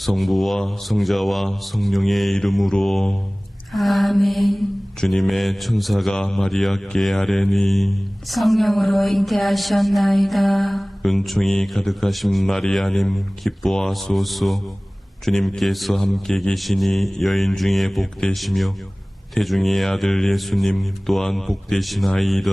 성부와 성자와 성령의 이름으로. 아멘. 주님의 천사가 마리아께 아뢰니 성령으로 잉태하셨나이다. 은총이 가득하신 마리아님 기뻐하소서. 주님께서 함께 계시니 여인 중에 복되시며 태중의 아들 예수님 또한 복되시나이다.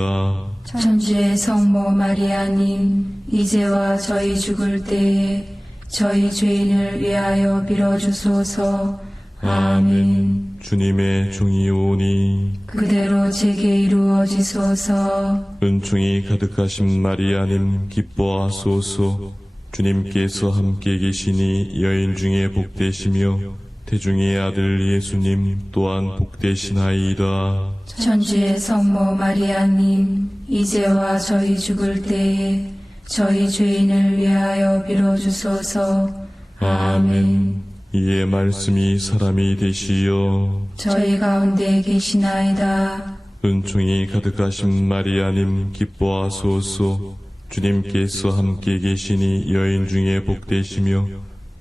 천주의 성모 마리아님, 이제와 저희 죽을 때에 저희 죄인을 위하여 빌어주소서. 아멘. 주님의 종이 오니 그대로 제게 이루어지소서. 은총이 가득하신 마리아님 기뻐하소서. 주님께서 함께 계시니 여인 중에 복되시며 태중의 아들 예수님 또한 복되시나이다. 천주의 성모 마리아님, 이제와 저희 죽을 때에 저희 죄인을 위하여 빌어주소서. 아멘. 이에 말씀이 사람이 되시어 저희 가운데 계시나이다. 은총이 가득하신 마리아님 기뻐하소서. 주님께서 함께 계시니 여인 중에 복되시며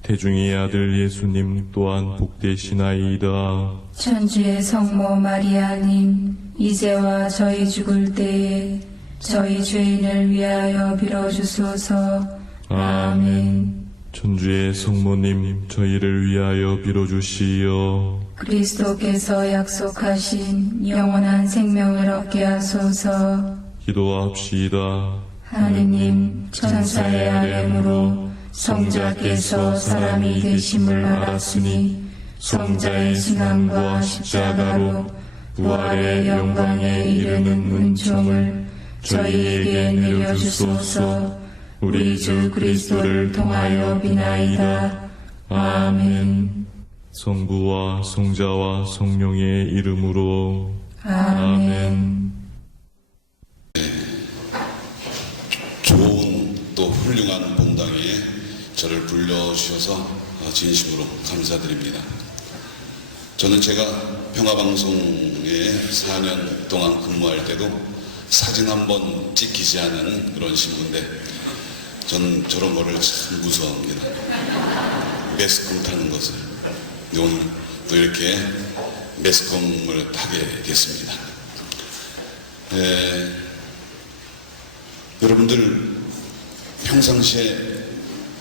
태중의 아들 예수님 또한 복되시나이다. 천주의 성모 마리아님, 이제와 저희 죽을 때에 저희 죄인을 위하여 빌어주소서. 아멘. 천주의 성모님 저희를 위하여 빌어주시어 그리스도께서 약속하신 영원한 생명을 얻게 하소서. 기도합시다. 하느님, 천사의 아뢰므로 성자께서 사람이 되심을 알았으니 성자의 순환과 십자가로 부활의 영광에 이르는 은총을 저희에게 내려주소서. 우리 주 그리스도를 통하여 비나이다. 아멘. 성부와 성자와 성령의 이름으로. 아멘. 좋은 또 훌륭한 본당에 저를 불러주셔서 진심으로 감사드립니다. 저는 제가 평화방송에 4년 동안 근무할 때도 사진 한번 찍히지 않은 그런 신부인데 저는 저런 거를 참 무서워합니다. 매스컴 타는 것을. 오늘 또 이렇게 매스컴을 타게 됐습니다. 여러분들 평상시에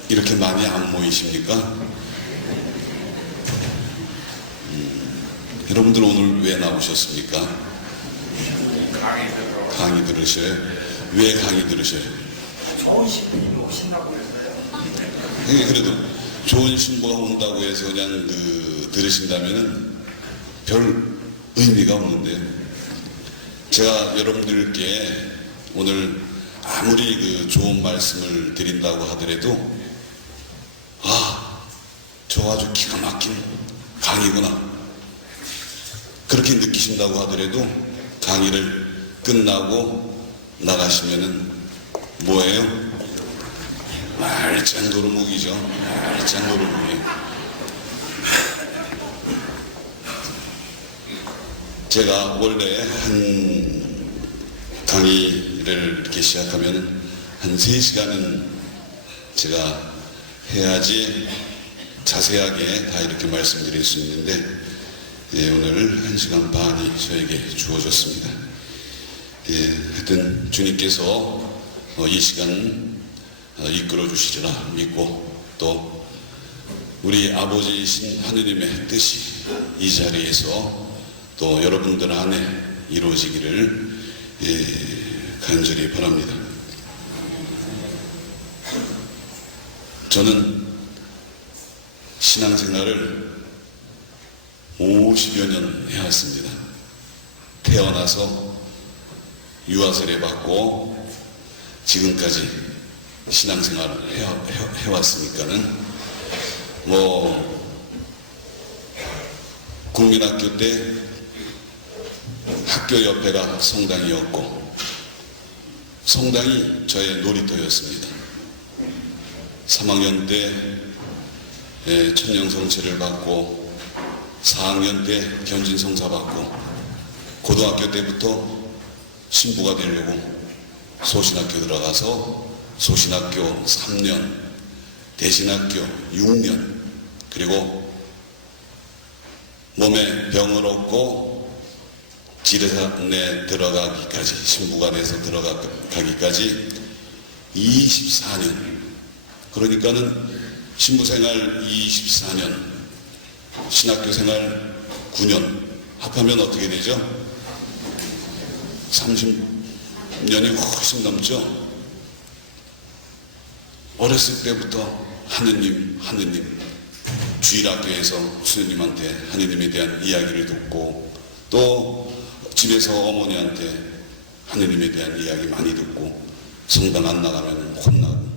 이렇게 많이 안 모이십니까? 여러분들 오늘 왜 나오셨습니까? 강의 들으셔요? 왜 강의 들으셔요? 좋은 신부님이 오신다고 해서요. 그래도 좋은 신부가 온다고 해서 그냥 들으신다면은 별 의미가 없는데, 제가 여러분들께 오늘 아무리 좋은 말씀을 드린다고 하더라도 저 아주 기가 막힌 강의구나 그렇게 느끼신다고 하더라도 강의를 끝나고 나가시면은 뭐예요? 말짱 도루묵이죠. 말짱 도루묵이. 제가 원래 한 강의를 이렇게 시작하면 한 3시간은 제가 해야지 자세하게 다 이렇게 말씀드릴 수 있는데 오늘 1시간 반이 저에게 주어졌습니다. 하여튼 주님께서 이 시간 이끌어 주시리라 믿고, 또 우리 아버지이신 하느님의 뜻이 이 자리에서 또 여러분들 안에 이루어지기를 간절히 바랍니다. 저는 신앙생활을 50여 년 해왔습니다. 태어나서 유아세례 받고 지금까지 신앙생활을 해왔으니까는 국민학교 때 학교 옆에가 성당이었고 성당이 저의 놀이터였습니다. 3학년 때 천년성체를 받고 4학년 때 견진성사 받고 고등학교 때부터 신부가 되려고 소신학교 들어가서 소신학교 3년, 대신학교 6년, 그리고 몸에 병을 얻고 지뢰산에 들어가기까지, 신부가 돼서 들어가기까지 24년, 그러니까는 신부 생활 24년, 신학교 생활 9년, 합하면 어떻게 되죠? 30년이 훨씬 넘죠? 어렸을 때부터 하느님, 주일학교에서 수녀님한테 하느님에 대한 이야기를 듣고, 또 집에서 어머니한테 하느님에 대한 이야기 많이 듣고, 성당 안 나가면 혼나고,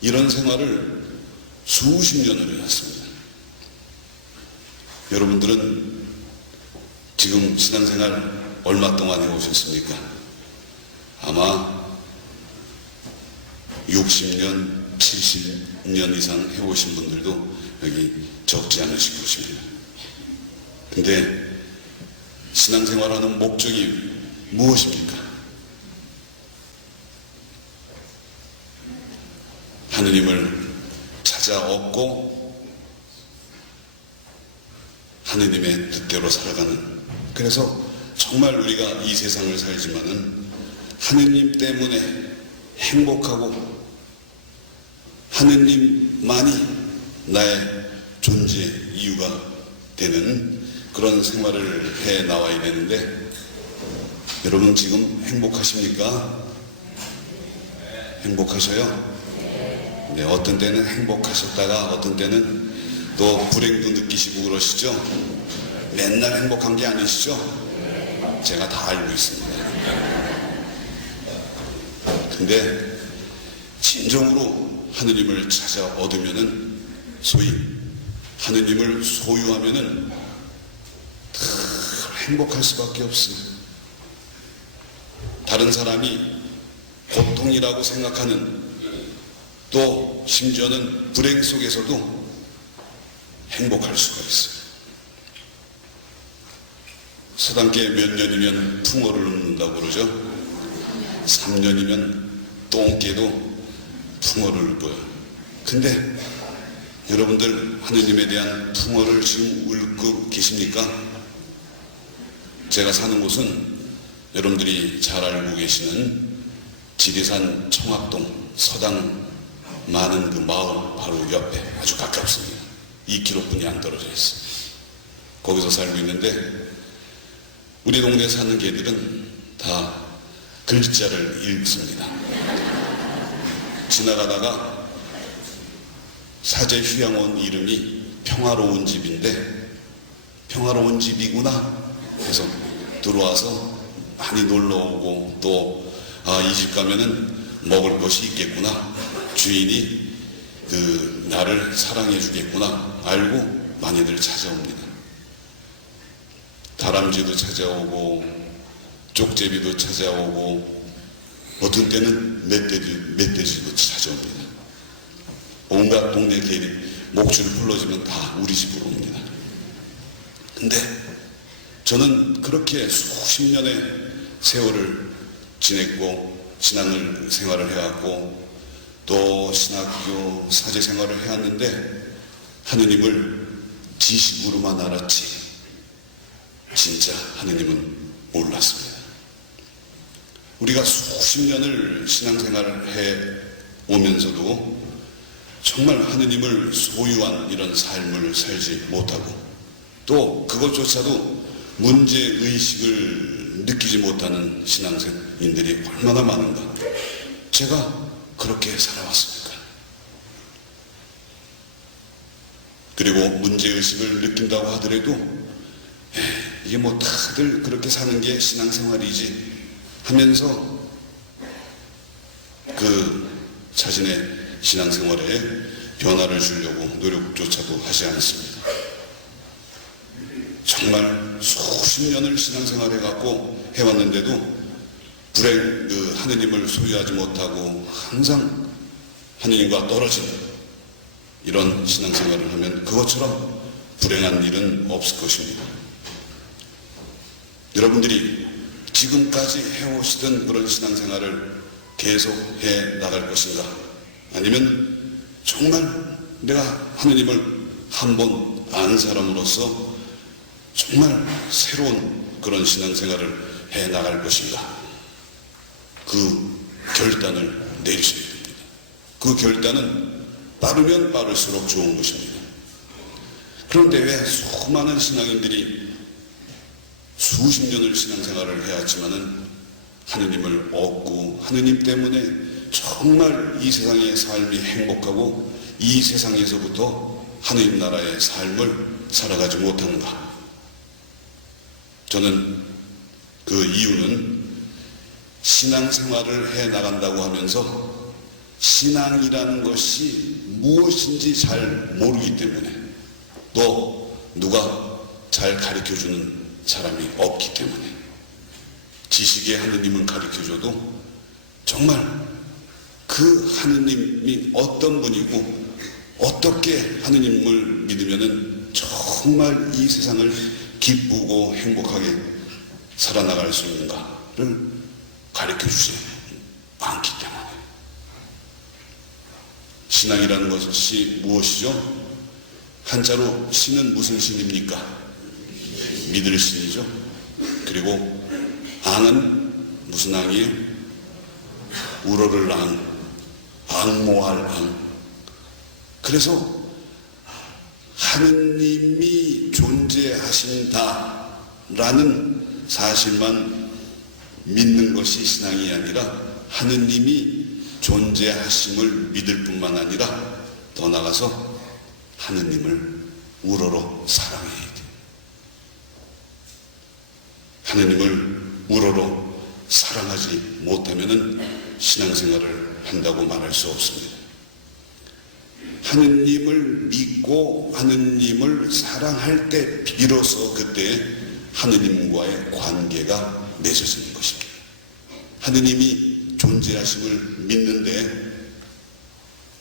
이런 생활을 수십 년을 해왔습니다. 여러분들은 지금 신앙생활 얼마 동안 해오셨습니까? 아마 60년, 70년 이상 해오신 분들도 여기 적지 않으실 것입니다. 근데 신앙생활하는 목적이 무엇입니까? 하느님을 찾아 얻고 하느님의 뜻대로 살아가는, 그래서 정말 우리가 이 세상을 살지만은 하느님 때문에 행복하고 하느님만이 나의 존재 이유가 되는 그런 생활을 해 나와야 되는데, 여러분 지금 행복하십니까? 행복하셔요? 네, 어떤 때는 행복하셨다가 어떤 때는 또 불행도 느끼시고 그러시죠? 맨날 행복한 게 아니시죠? 제가 다 알고 있습니다. 근데 진정으로 하느님을 찾아 얻으면은, 소위 하느님을 소유하면은 다 행복할 수밖에 없어요. 다른 사람이 고통이라고 생각하는, 또 심지어는 불행 속에서도 행복할 수가 있어요. 서당계 몇 년이면 풍어를 읊는다고 그러죠? 3년이면 똥개도 풍어를 읊어요. 근데 여러분들 하느님에 대한 풍어를 지금 읊고 계십니까? 제가 사는 곳은 여러분들이 잘 알고 계시는 지리산 청학동 서당 많은 그 마을 바로 옆에 아주 가깝습니다. 2km뿐이 안 떨어져 있어요. 거기서 살고 있는데 우리 동네에 사는 개들은 다 글자를 읽습니다. 지나가다가 사제 휴양원 이름이 평화로운 집인데, 평화로운 집이구나 해서 들어와서 많이 놀러 오고, 또 이 집 가면은 먹을 것이 있겠구나, 주인이 나를 사랑해 주겠구나 알고 많이들 찾아옵니다. 다람쥐도 찾아오고 쪽제비도 찾아오고 어떤 때는 멧돼지도 찾아옵니다. 온갖 동네 개리 목줄 불러지면 다 우리 집으로 옵니다. 근데 저는 그렇게 수십 년의 세월을 지냈고 신앙을 생활을 해왔고 또 신학교 사제 생활을 해왔는데 하느님을 지식으로만 알았지 진짜 하느님은 몰랐습니다. 우리가 수십 년을 신앙생활을 해 오면서도 정말 하느님을 소유한 이런 삶을 살지 못하고 또 그것조차도 문제의식을 느끼지 못하는 신앙생인들이 얼마나 많은가. 제가 그렇게 살아왔습니까? 그리고 문제의식을 느낀다고 하더라도 이게 뭐 다들 그렇게 사는 게 신앙생활이지 하면서 그 자신의 신앙생활에 변화를 주려고 노력조차도 하지 않습니다. 정말 수십 년을 신앙생활 해갖고 해왔는데도 불행 하느님을 소유하지 못하고 항상 하느님과 떨어지는 이런 신앙생활을 하면 그것처럼 불행한 일은 없을 것입니다. 여러분들이 지금까지 해오시던 그런 신앙생활을 계속해 나갈 것인가? 아니면 정말 내가 하느님을 한 번 안 사람으로서 정말 새로운 그런 신앙생활을 해 나갈 것인가, 그 결단을 내리셔야 됩니다. 그 결단은 빠르면 빠를수록 좋은 것입니다. 그런데 왜 수많은 신앙인들이 수십 년을 신앙생활을 해왔지만은 하느님을 얻고 하느님 때문에 정말 이 세상의 삶이 행복하고 이 세상에서부터 하느님 나라의 삶을 살아가지 못하는가? 저는 그 이유는 신앙생활을 해 나간다고 하면서 신앙이라는 것이 무엇인지 잘 모르기 때문에, 또 누가 잘 가르쳐주는 사람이 없기 때문에, 지식의 하느님을 가르쳐줘도 정말 그 하느님이 어떤 분이고 어떻게 하느님을 믿으면은 정말 이 세상을 기쁘고 행복하게 살아나갈 수 있는가를 가르쳐주지 않기 때문에. 신앙이라는 것이 무엇이죠? 한자로 신은 무슨 신입니까? 믿을 신이죠. 그리고 앙은 무슨 앙이에요? 우러를 앙, 앙모할 앙. 그래서 하느님이 존재하신다라는 사실만 믿는 것이 신앙이 아니라 하느님이 존재하심을 믿을 뿐만 아니라 더 나아가서 하느님을 우러러 사랑해야 돼요. 하느님을 우러러 사랑하지 못하면은 신앙생활을 한다고 말할 수 없습니다. 하느님을 믿고 하느님을 사랑할 때 비로소 그때 하느님과의 관계가 맺어지는 것입니다. 하느님이 존재하심을 믿는데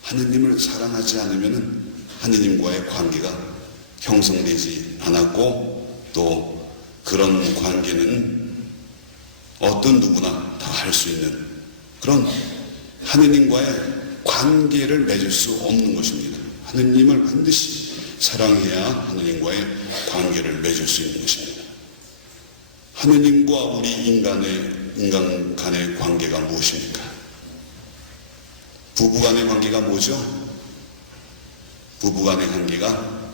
하느님을 사랑하지 않으면 하느님과의 관계가 형성되지 않았고, 또 그런 관계는 어떤 누구나 다 할 수 있는 그런 하느님과의 관계를 맺을 수 없는 것입니다. 하느님을 반드시 사랑해야 하느님과의 관계를 맺을 수 있는 것입니다. 하느님과 우리 인간 간의 관계가 무엇입니까? 부부 간의 관계가 뭐죠? 부부 간의 관계가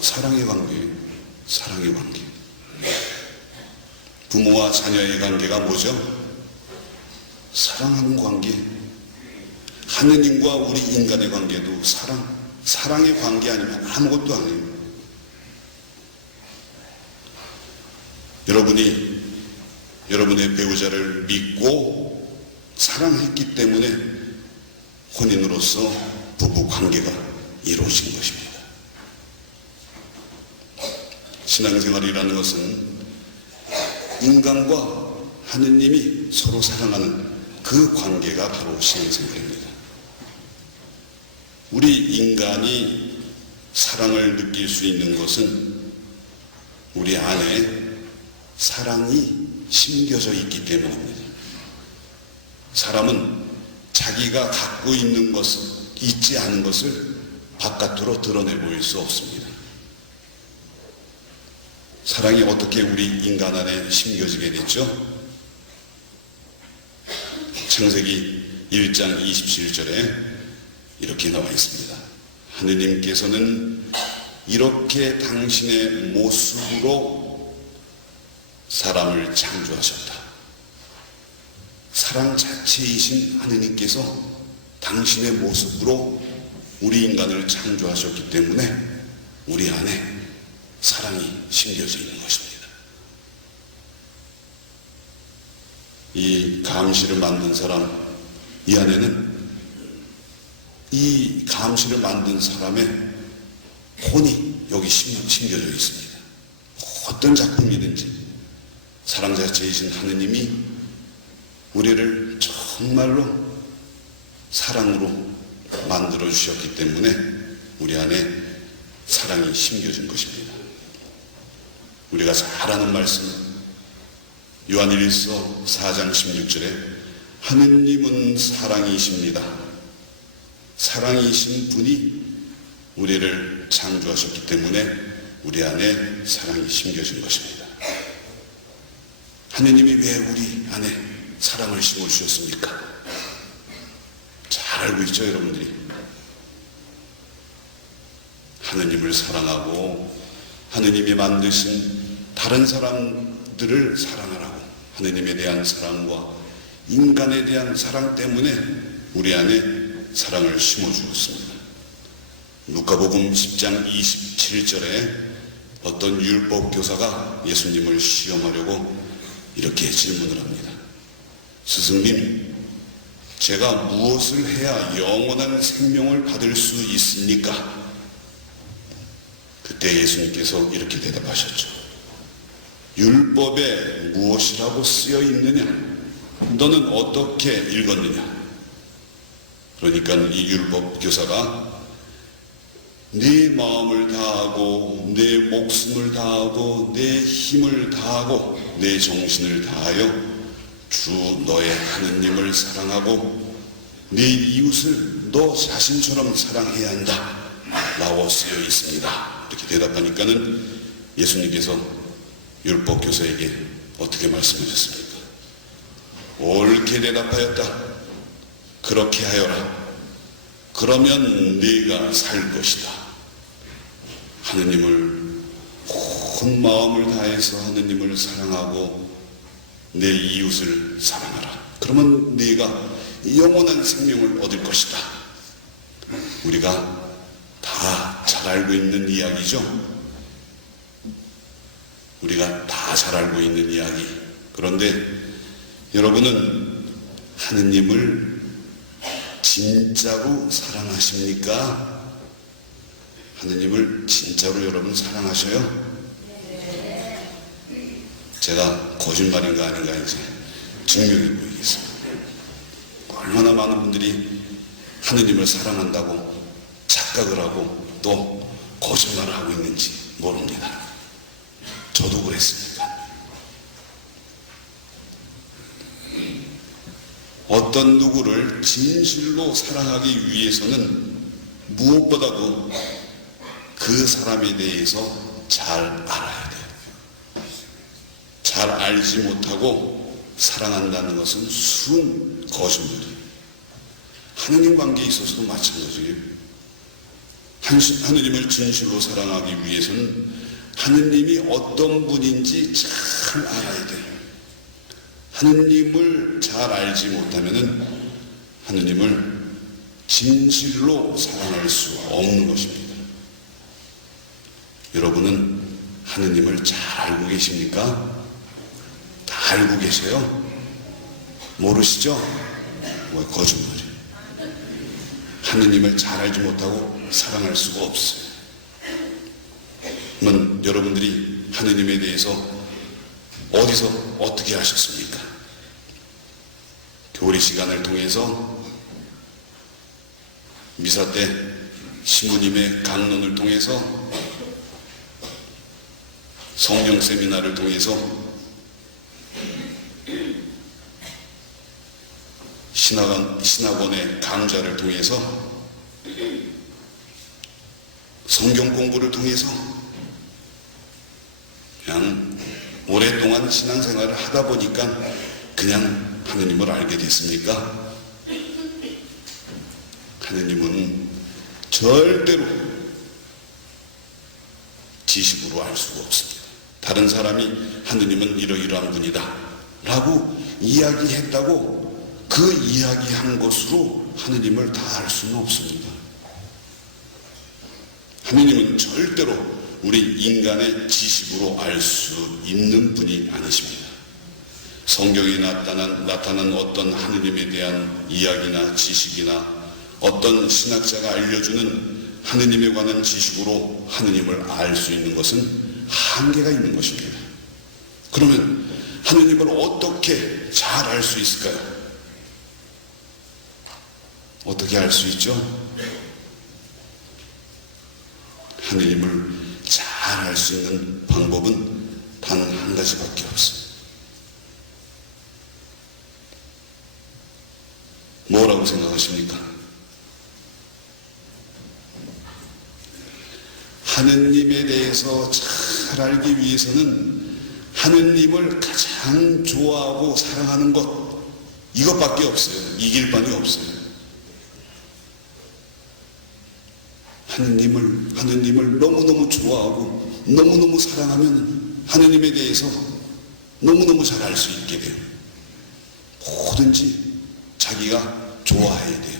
사랑의 관계예요. 사랑의 관계. 부모와 자녀의 관계가 뭐죠? 사랑하는 관계. 하느님과 우리 인간의 관계도 사랑의 관계 아니면 아무것도 아니에요. 여러분이 여러분의 배우자를 믿고 사랑했기 때문에 혼인으로서 부부 관계가 이루어진 것입니다. 신앙생활이라는 것은 인간과 하느님이 서로 사랑하는 그 관계가 바로 신앙생활입니다. 우리 인간이 사랑을 느낄 수 있는 것은 우리 안에 사랑이 심겨져 있기 때문입니다. 사람은 자기가 갖고 있는 것을, 있지 않은 것을 바깥으로 드러내 보일 수 없습니다. 사랑이 어떻게 우리 인간 안에 심겨지게 됐죠? 창세기 1장 27절에 이렇게 나와 있습니다. 하느님께서는 이렇게 당신의 모습으로 사람을 창조하셨다. 사랑 자체이신 하느님께서 당신의 모습으로 우리 인간을 창조하셨기 때문에 우리 안에 사랑이 심겨져 있는 것입니다. 이 감시를 만든 사람, 이 안에는 이 감시를 만든 사람의 혼이 여기 심겨져 있습니다. 어떤 작품이든지 사랑 자체이신 하느님이 우리를 정말로 사랑으로 만들어 주셨기 때문에 우리 안에 사랑이 심겨진 것입니다. 우리가 잘 아는 말씀, 요한일서 4장 16절에 하느님은 사랑이십니다. 사랑이신 분이 우리를 창조하셨기 때문에 우리 안에 사랑이 심겨진 것입니다. 하느님이 왜 우리 안에 사랑을 심어주셨습니까? 잘 알고 있죠, 여러분들이? 하느님을 사랑하고 하느님이 만드신 다른 사람들을 사랑하라고, 하느님에 대한 사랑과 인간에 대한 사랑 때문에 우리 안에 사랑을 심어주었습니다. 누가복음 10장 27절에 어떤 율법교사가 예수님을 시험하려고 이렇게 질문을 합니다. 스승님, 제가 무엇을 해야 영원한 생명을 받을 수 있습니까? 그때 예수님께서 이렇게 대답하셨죠. 율법에 무엇이라고 쓰여 있느냐? 너는 어떻게 읽었느냐? 그러니까 이 율법 교사가 네 마음을 다하고 내 목숨을 다하고 내 힘을 다하고 내 정신을 다하여 주 너의 하느님을 사랑하고 네 이웃을 너 자신처럼 사랑해야 한다 라고 쓰여 있습니다. 이렇게 대답하니까는 예수님께서 율법 교사에게 어떻게 말씀하셨습니까? 옳게 대답하였다. 그렇게 하여라. 그러면 네가 살 것이다. 하느님을 온 마음을 다해서 하느님을 사랑하고 내 이웃을 사랑하라. 그러면 네가 영원한 생명을 얻을 것이다. 우리가 다 잘 알고 있는 이야기죠. 우리가 다 잘 알고 있는 이야기. 그런데 여러분은 하느님을 진짜로 사랑하십니까? 하느님을 진짜로 여러분 사랑하셔요? 제가 거짓말인가 아닌가 이제 증명해 보이겠습니다. 얼마나 많은 분들이 하느님을 사랑한다고 착각을 하고 또 거짓말을 하고 있는지 모릅니다. 저도 그랬으니까. 어떤 누구를 진실로 사랑하기 위해서는 무엇보다도 그 사람에 대해서 잘 알아야 돼요. 잘 알지 못하고 사랑한다는 것은 순 거짓말이에요. 하느님 관계에 있어서도 마찬가지예요. 하느님을 진실로 사랑하기 위해서는 하느님이 어떤 분인지 잘 알아야 돼요. 하느님을 잘 알지 못하면은 하느님을 진실로 사랑할 수 없는 것입니다. 여러분은 하느님을 잘 알고 계십니까? 다 알고 계세요? 모르시죠? 뭐 거짓말이에요. 하느님을 잘 알지 못하고 사랑할 수가 없어요. 그러면 여러분들이 하느님에 대해서 어디서 어떻게 하셨습니까? 교리 시간을 통해서, 미사 때 시모님의 강론을 통해서, 성령 세미나를 통해서, 신학원의 강좌를 통해서, 성경 공부를 통해서, 그냥 오랫동안 신앙생활을 하다 보니까 그냥 하느님을 알게 됐습니까? 하느님은 절대로 지식으로 알 수가 없습니다. 다른 사람이 하느님은 이러이러한 분이다 라고 이야기했다고 그 이야기한 것으로 하느님을 다 알 수는 없습니다. 하느님은 절대로 우리 인간의 지식으로 알 수 있는 분이 아니십니다. 성경에 나타난 어떤 하느님에 대한 이야기나 지식이나 어떤 신학자가 알려주는 하느님에 관한 지식으로 하느님을 알 수 있는 것은 한계가 있는 것입니다. 그러면 하느님을 어떻게 잘 알 수 있을까요? 어떻게 알 수 있죠? 하느님을 잘 알 수 있는 방법은 단 한 가지밖에 없어요. 뭐라고 생각하십니까? 하느님에 대해서 잘 알기 위해서는 하느님을 가장 좋아하고 사랑하는 것, 이것밖에 없어요. 이길 바는 없어요. 하느님을 너무너무 좋아하고 너무너무 사랑하면 하느님에 대해서 너무너무 잘 알 수 있게 돼요. 뭐든지 자기가 좋아해야 돼요.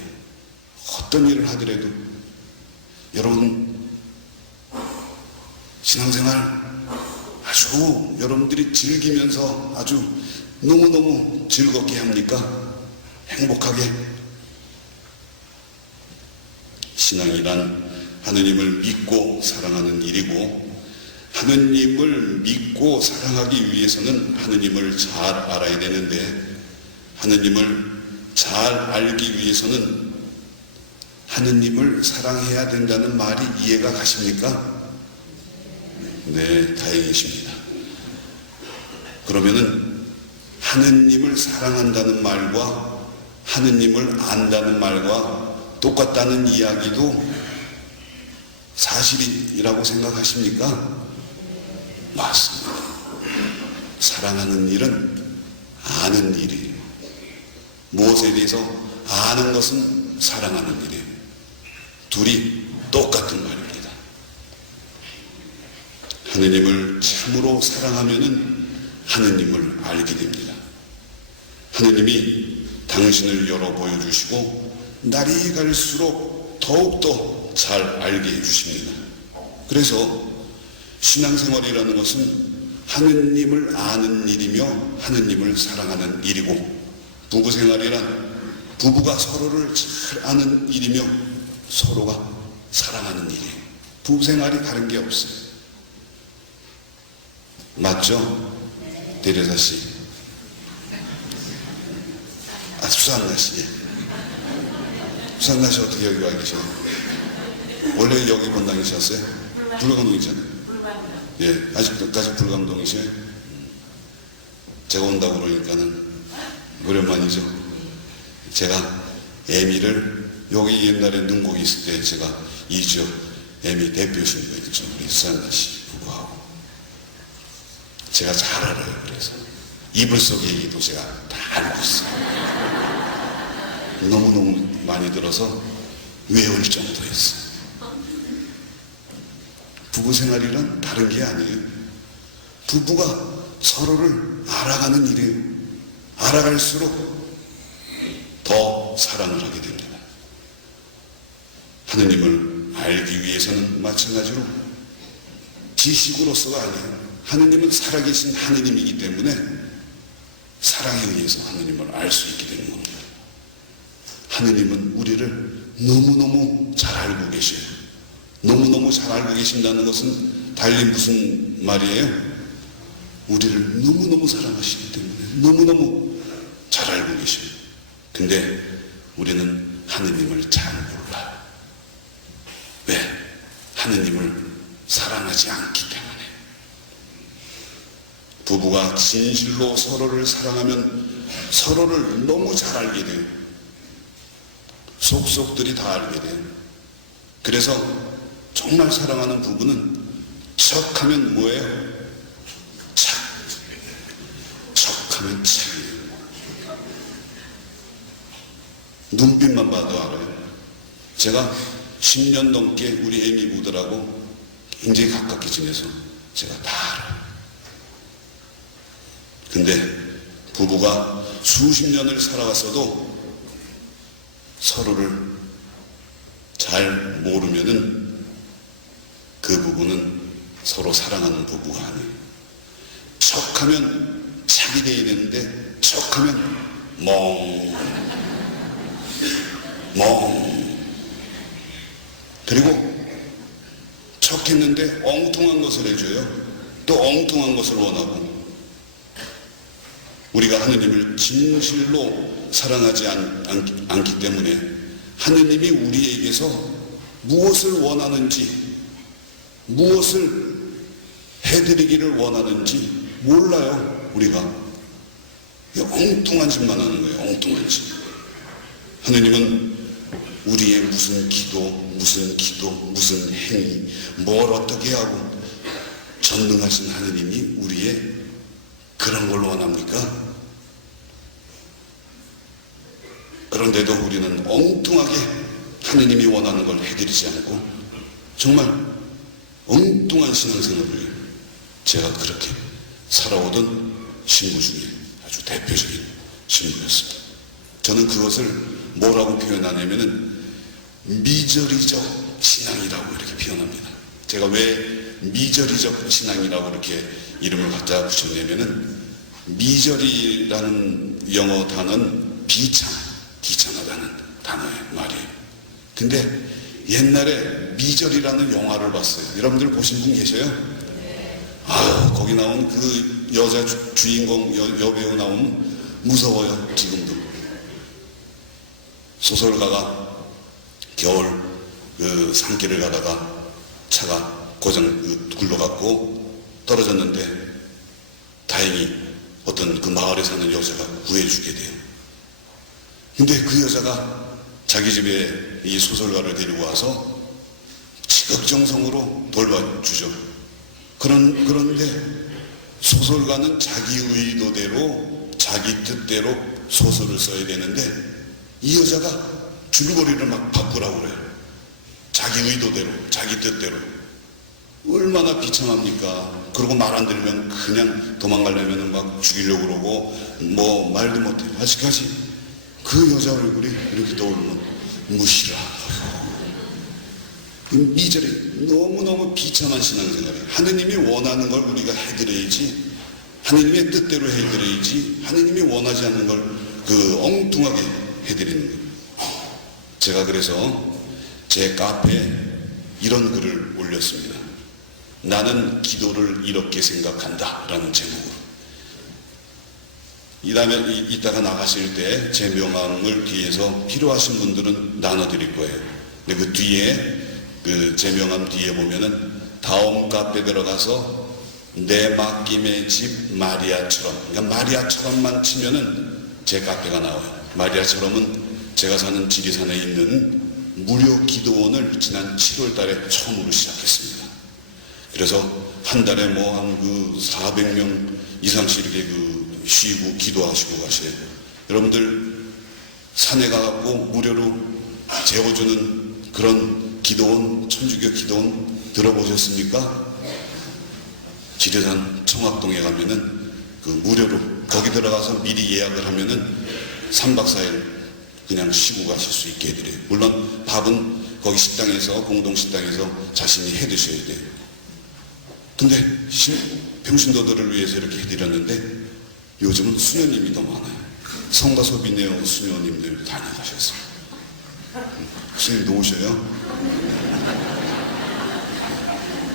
어떤 일을 하더라도. 여러분, 신앙생활 아주 여러분들이 즐기면서 아주 너무너무 즐겁게 합니까? 행복하게? 신앙이란 하느님을 믿고 사랑하는 일이고, 하느님을 믿고 사랑하기 위해서는 하느님을 잘 알아야 되는데, 하느님을 잘 알기 위해서는 하느님을 사랑해야 된다는 말이 이해가 가십니까? 네, 다행이십니다. 그러면은 하느님을 사랑한다는 말과 하느님을 안다는 말과 똑같다는 이야기도 사실이라고 생각하십니까? 맞습니다. 사랑하는 일은 아는 일이에요. 무엇에 대해서 아는 것은 사랑하는 일이에요. 둘이 똑같은 말입니다. 하느님을 참으로 사랑하면은 하느님을 알게 됩니다. 하느님이 당신을 열어 보여주시고 날이 갈수록 더욱더 잘 알게 해주십니다. 그래서 신앙생활이라는 것은 하느님을 아는 일이며 하느님을 사랑하는 일이고, 부부생활이란 부부가 서로를 잘 아는 일이며 서로가 사랑하는 일이에요. 부부생활이 다른 게 없어요. 맞죠? 대려사 씨. 수산나 씨. 수산나 씨 어떻게 여기 와 계셔? 원래 여기 본당이셨어요? 불광동이잖아요. 예, 아직까지 불광동이세요? 제가 온다고 그러니까는 오랜만이죠. 제가 애미를 여기 옛날에 능곡이 있을 때 제가 이 지역 애미 대표신 거였죠. 우리 수산나 씨 부부하고. 제가 잘 알아요. 그래서 이불 속 얘기도 제가 다 알고 있어요. 너무너무 많이 들어서 외울 정도였어요. 부부 생활이란 다른 게 아니에요. 부부가 서로를 알아가는 일이에요. 알아갈수록 더 사랑을 하게 됩니다. 하느님을 알기 위해서는 마찬가지로 지식으로서가 아니에요. 하느님은 살아계신 하느님이기 때문에 사랑에 의해서 하느님을 알 수 있게 되는 겁니다. 하느님은 우리를 너무너무 잘 알고 계셔요. 너무너무 잘 알고 계신다는 것은 달리 무슨 말이에요? 우리를 너무너무 사랑하시기 때문에 너무너무 잘 알고 계셔요. 근데 우리는 하느님을 잘 몰라요. 왜? 하느님을 사랑하지 않기 때문에. 부부가 진실로 서로를 사랑하면 서로를 너무 잘 알게 돼요. 속속들이 다 알게 돼요. 그래서 정말 사랑하는 부부는 척하면 뭐예요? 척하면 착이에요. 눈빛만 봐도 알아요. 제가 10년 넘게 우리 애미 부들하고 굉장히 가깝게 지내서 제가 다 알아요. 근데 부부가 수십 년을 살아왔어도 서로를 잘 모르면은 그 부부는 서로 사랑하는 부부가 아니에요. 척하면 착이 돼야 되는데 척하면 멍. 그리고 척했는데 엉뚱한 것을 해줘요. 또 엉뚱한 것을 원하고. 우리가 하느님을 진실로 사랑하지 않기 때문에 하느님이 우리에게서 무엇을 원하는지, 무엇을 해드리기를 원하는지 몰라요. 우리가 엉뚱한 짓만 하는 거예요. 엉뚱한 짓. 하느님은 우리의 무슨 기도, 무슨 행위, 뭘 어떻게 하고 전능하신 하느님이 우리의 그런 걸 원합니까? 그런데도 우리는 엉뚱하게 하느님이 원하는 걸 해드리지 않고 정말 엉뚱한 신앙생활을 제가 그렇게 살아오던 신부 중에 아주 대표적인 신부였습니다. 저는 그것을 뭐라고 표현하냐면은 미저리적 신앙이라고 이렇게 표현합니다. 제가 왜 미저리적 신앙이라고 이렇게 이름을 갖다 붙였냐면은 미저리라는 영어 단어는 비참하다는 단어의 말이에요. 근데 옛날에 미저리라는 영화를 봤어요. 여러분들 보신 분 계셔요? 아, 거기 나온 그 여자 주인공 여배우 나오면 무서워요. 지금도. 소설가가 겨울 그 산길을 가다가 차가 고장 굴러갔고 떨어졌는데 다행히 어떤 그 마을에 사는 여자가 구해주게 돼요. 근데 그 여자가 자기 집에 이 소설가를 데리고 와서 지극정성으로 돌봐주죠. 그런데 소설가는 자기 의도대로 자기 뜻대로 소설을 써야 되는데 이 여자가 줄거리를 막 바꾸라고 그래요. 자기 의도대로, 자기 뜻대로. 얼마나 비참합니까? 그러고 말 안 들으면 그냥 도망가려면 막 죽이려고 그러고 뭐 말도 못해요. 아직까지 그 여자 얼굴이 이렇게 떠오르면 무시라. 미저리 너무너무 비참한 신앙생활이에요. 하느님이 원하는 걸 우리가 해드려야지, 하느님의 뜻대로 해드려야지, 하느님이 원하지 않는 걸 그 엉뚱하게 해드리는 거예요. 제가 그래서 제 카페에 이런 글을 올렸습니다. 나는 기도를 이렇게 생각한다 라는 제목으로. 이 다음에 이따가 나가실 때 제 명함을 뒤에서 필요하신 분들은 나눠드릴 거예요. 근데 그 뒤에 그 제 명함 뒤에 보면은 다음 카페 들어가서 내 맡김의 집 마리아처럼, 그러니까 마리아처럼만 치면은 제 카페가 나와요. 마리아처럼은 제가 사는 지리산에 있는 무료 기도원을 지난 7월 달에 처음으로 시작했습니다. 그래서 한 달에 뭐 한 그 400명 이상씩 이렇게 그 쉬고 기도하시고 가셔요. 여러분들 산에 가갖고 무료로 재워주는 그런 기도원, 천주교 기도원 들어보셨습니까? 지리산 청학동에 가면은 그 무료로 거기 들어가서 미리 예약을 하면은 3박 4일 그냥 쉬고 가실 수 있게 해드려요. 물론 밥은 거기 식당에서, 공동식당에서 자신이 해 드셔야 돼요. 근데 평신도들을 위해서 이렇게 해드렸는데 요즘은 수녀님이 더 많아요. 성가소비네오 수녀님들 다녀가셨어요. 수녀님도 오셔요.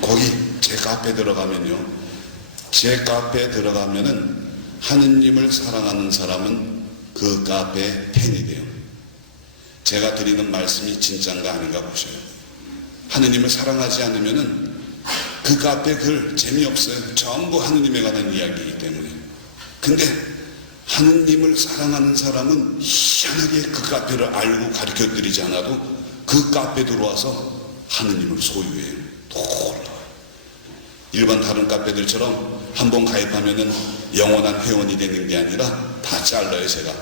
거기 제 카페 들어가면요, 제 카페에 들어가면은 하느님을 사랑하는 사람은 그 카페의 팬이 돼요. 제가 드리는 말씀이 진짜인가 아닌가 보셔요. 하느님을 사랑하지 않으면은 그 카페 글 재미없어요. 전부 하느님에 관한 이야기이기 때문에. 근데 하느님을 사랑하는 사람은 희한하게 그 카페를 알고 가르쳐 드리지 않아도 그 카페 들어와서 하느님을 소유해요. 놀라워요. 일반 다른 카페들처럼 한번 가입하면은 영원한 회원이 되는 게 아니라 다 잘라요. 제가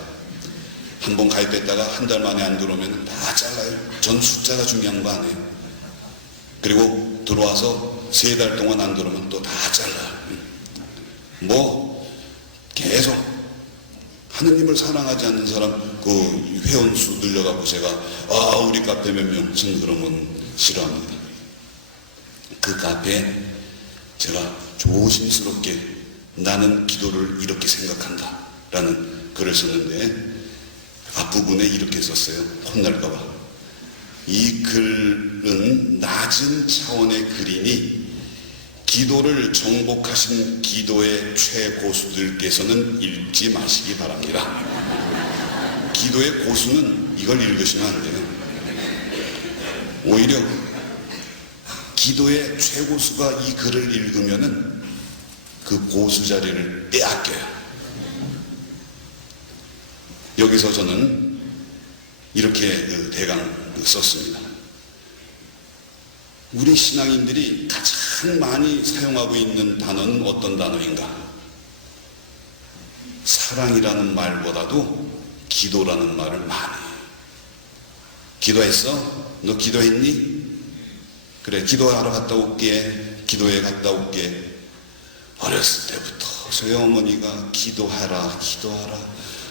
한번 가입했다가 한 달 만에 안 들어오면 다 잘라요. 전 숫자가 중요한 거 아니에요. 그리고 들어와서 3달 동안 안 들어오면 또 다 잘라요. 뭐 계속 하느님을 사랑하지 않는 사람 그 회원수 늘려가고 제가 우리 카페 몇 명, 저는 그런 건 싫어합니다. 그 카페에 제가 조심스럽게 나는 기도를 이렇게 생각한다 라는 글을 썼는데 앞부분에 이렇게 썼어요. 혼날까봐. 이 글은 낮은 차원의 글이니 기도를 정복하신 기도의 최고수들께서는 읽지 마시기 바랍니다. 기도의 고수는 이걸 읽으시면 안 돼요. 오히려 기도의 최고수가 이 글을 읽으면은 그 고수 자리를 빼앗겨요. 여기서 저는 이렇게 대강 썼습니다. 우리 신앙인들이 가장 많이 사용하고 있는 단어는 어떤 단어인가? 사랑이라는 말보다도 기도라는 말을 많이 해요. 기도했어? 너 기도했니? 그래, 기도하러 갔다 올게. 기도회 갔다 올게. 어렸을 때부터 저희 어머니가 기도하라.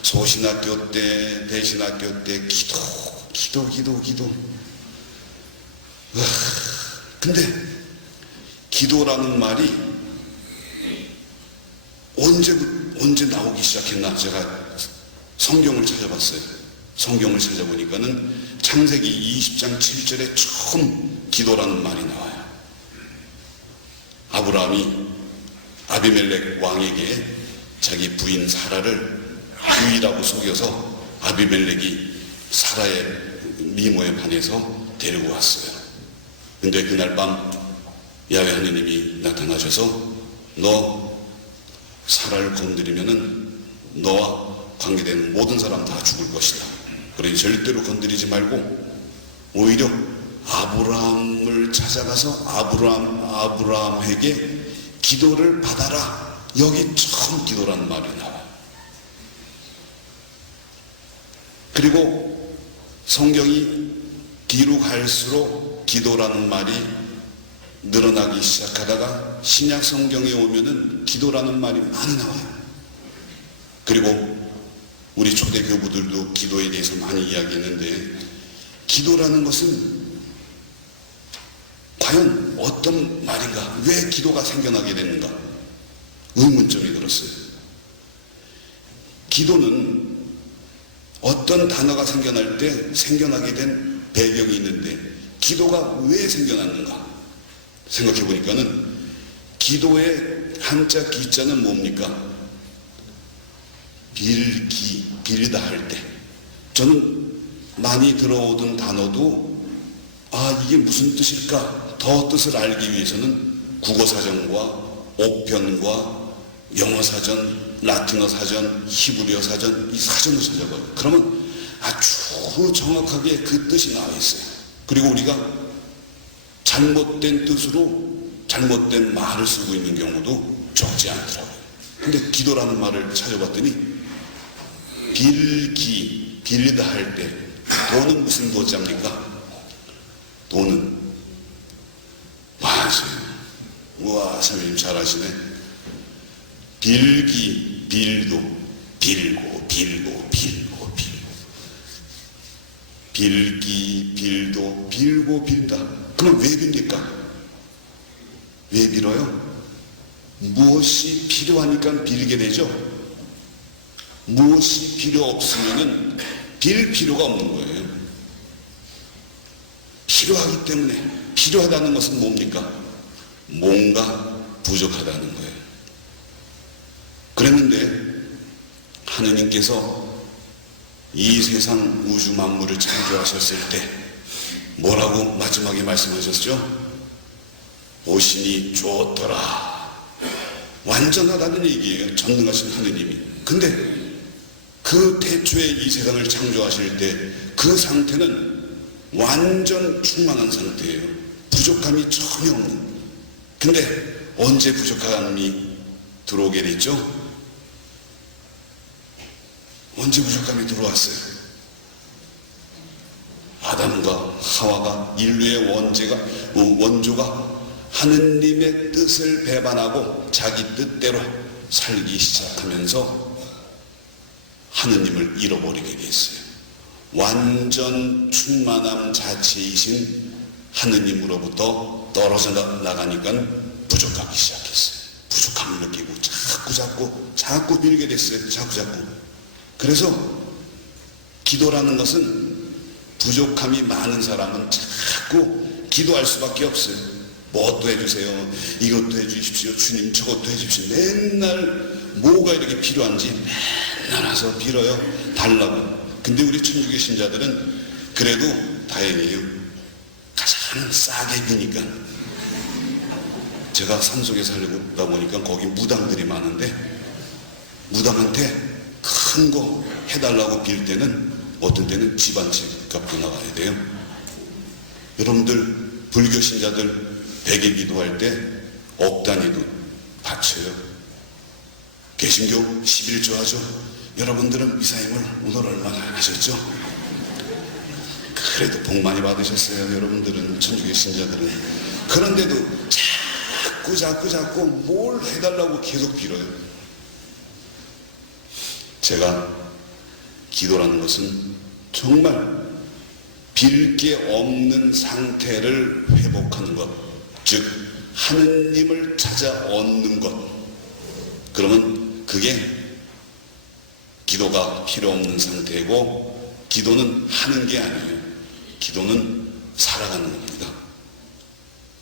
소신학교 때, 대신학교 때 기도. 근데 기도라는 말이 언제 나오기 시작했나? 제가 성경을 찾아봤어요. 성경을 찾아보니까는 창세기 20장 7절에 처음 기도라는 말이 나와요. 아브라함이 아비멜렉 왕에게 자기 부인 사라를 부이라고 속여서 아비멜렉이 사라의 미모에 반해서 데리고 왔어요. 근데 그날 밤 야훼 하느님이 나타나셔서 너 사라를 건드리면은 너와 관계된 모든 사람 다 죽을 것이다. 그러니 절대로 건드리지 말고 오히려 아브라함을 찾아가서 아브라함에게 기도를 받아라. 여기 처음 기도라는 말이 나와요. 그리고 성경이 뒤로 갈수록 기도라는 말이 늘어나기 시작하다가 신약 성경에 오면은 기도라는 말이 많이 나와요. 그리고 우리 초대 교부들도 기도에 대해서 많이 이야기했는데 기도라는 것은 과연 어떤 말인가? 왜 기도가 생겨나게 됐는가? 의문점이 들었어요. 기도는 어떤 단어가 생겨날 때 생겨나게 된 배경이 있는데 기도가 왜 생겨났는가? 생각해 보니까는 기도의 한자 기자는 뭡니까? 빌다 할 때. 저는 많이 들어오던 단어도 이게 무슨 뜻일까? 더 뜻을 알기 위해서는 국어사전과 옥편과 영어사전, 라틴어 사전, 히브리어 사전, 이 사전을 찾아봐요. 그러면 아주 정확하게 그 뜻이 나와 있어요. 그리고 우리가 잘못된 뜻으로 잘못된 말을 쓰고 있는 경우도 적지 않더라고요. 근데 기도라는 말을 찾아봤더니 빌다 할 때 도는 무슨 도자입니까? 도는 맞아요. 우와, 선생님 잘하시네. 빌도 빌고 빌고 빌다. 그럼 왜 빕니까? 왜 빌어요? 무엇이 필요하니까 빌게 되죠? 무엇이 필요 없으면은 빌 필요가 없는 거예요. 필요하기 때문에. 필요하다는 것은 뭡니까? 뭔가 부족하다는 거예요. 그랬는데 하느님께서 이 세상 우주 만물을 창조하셨을 때 뭐라고 마지막에 말씀하셨죠? 보시니 좋더라. 완전하다는 얘기예요. 전능하신 하느님이. 근데 그 태초에 이 세상을 창조하실 때 그 상태는 완전 충만한 상태예요. 부족함이 전혀 없는. 근데 언제 부족함이 들어오게 됐죠? 언제 부족함이 들어왔어요? 아담과 하와가 인류의 원조가 하느님의 뜻을 배반하고 자기 뜻대로 살기 시작하면서 하느님을 잃어버리게 됐어요. 완전 충만함 자체이신 하느님으로부터 떨어져 나가니까 부족하기 시작했어요. 부족함을 느끼고 자꾸 빌게 됐어요. 자꾸. 그래서 기도라는 것은 부족함이 많은 사람은 자꾸 기도할 수밖에 없어요. 뭐도 해주세요. 이것도 해주십시오. 주님 저것도 해주십시오. 맨날 뭐가 이렇게 필요한지 맨날 와서 빌어요. 달라고. 근데 우리 천주교 신자들은 그래도 다행이에요. 가장 싸게 비니까. 제가 산속에 살다 보니까 거기 무당들이 많은데 무당한테 큰 거 해달라고 빌 때는 어떤 때는 집안 집값도 나가야 돼요. 여러분들 불교 신자들 백일 기도할 때 억 단위도 바쳐요. 개신교 11조 하죠. 여러분들은 미사임을 오늘 얼마나 하셨죠? 그래도 복 많이 받으셨어요. 여러분들은 천주교 신자들은. 그런데도 자꾸 뭘 해달라고 계속 빌어요. 제가 기도라는 것은 정말 빌 게 없는 상태를 회복하는 것, 즉 하느님을 찾아 얻는 것. 그러면 그게 기도가 필요 없는 상태고, 기도는 하는 게 아니에요. 기도는 살아가는 겁니다.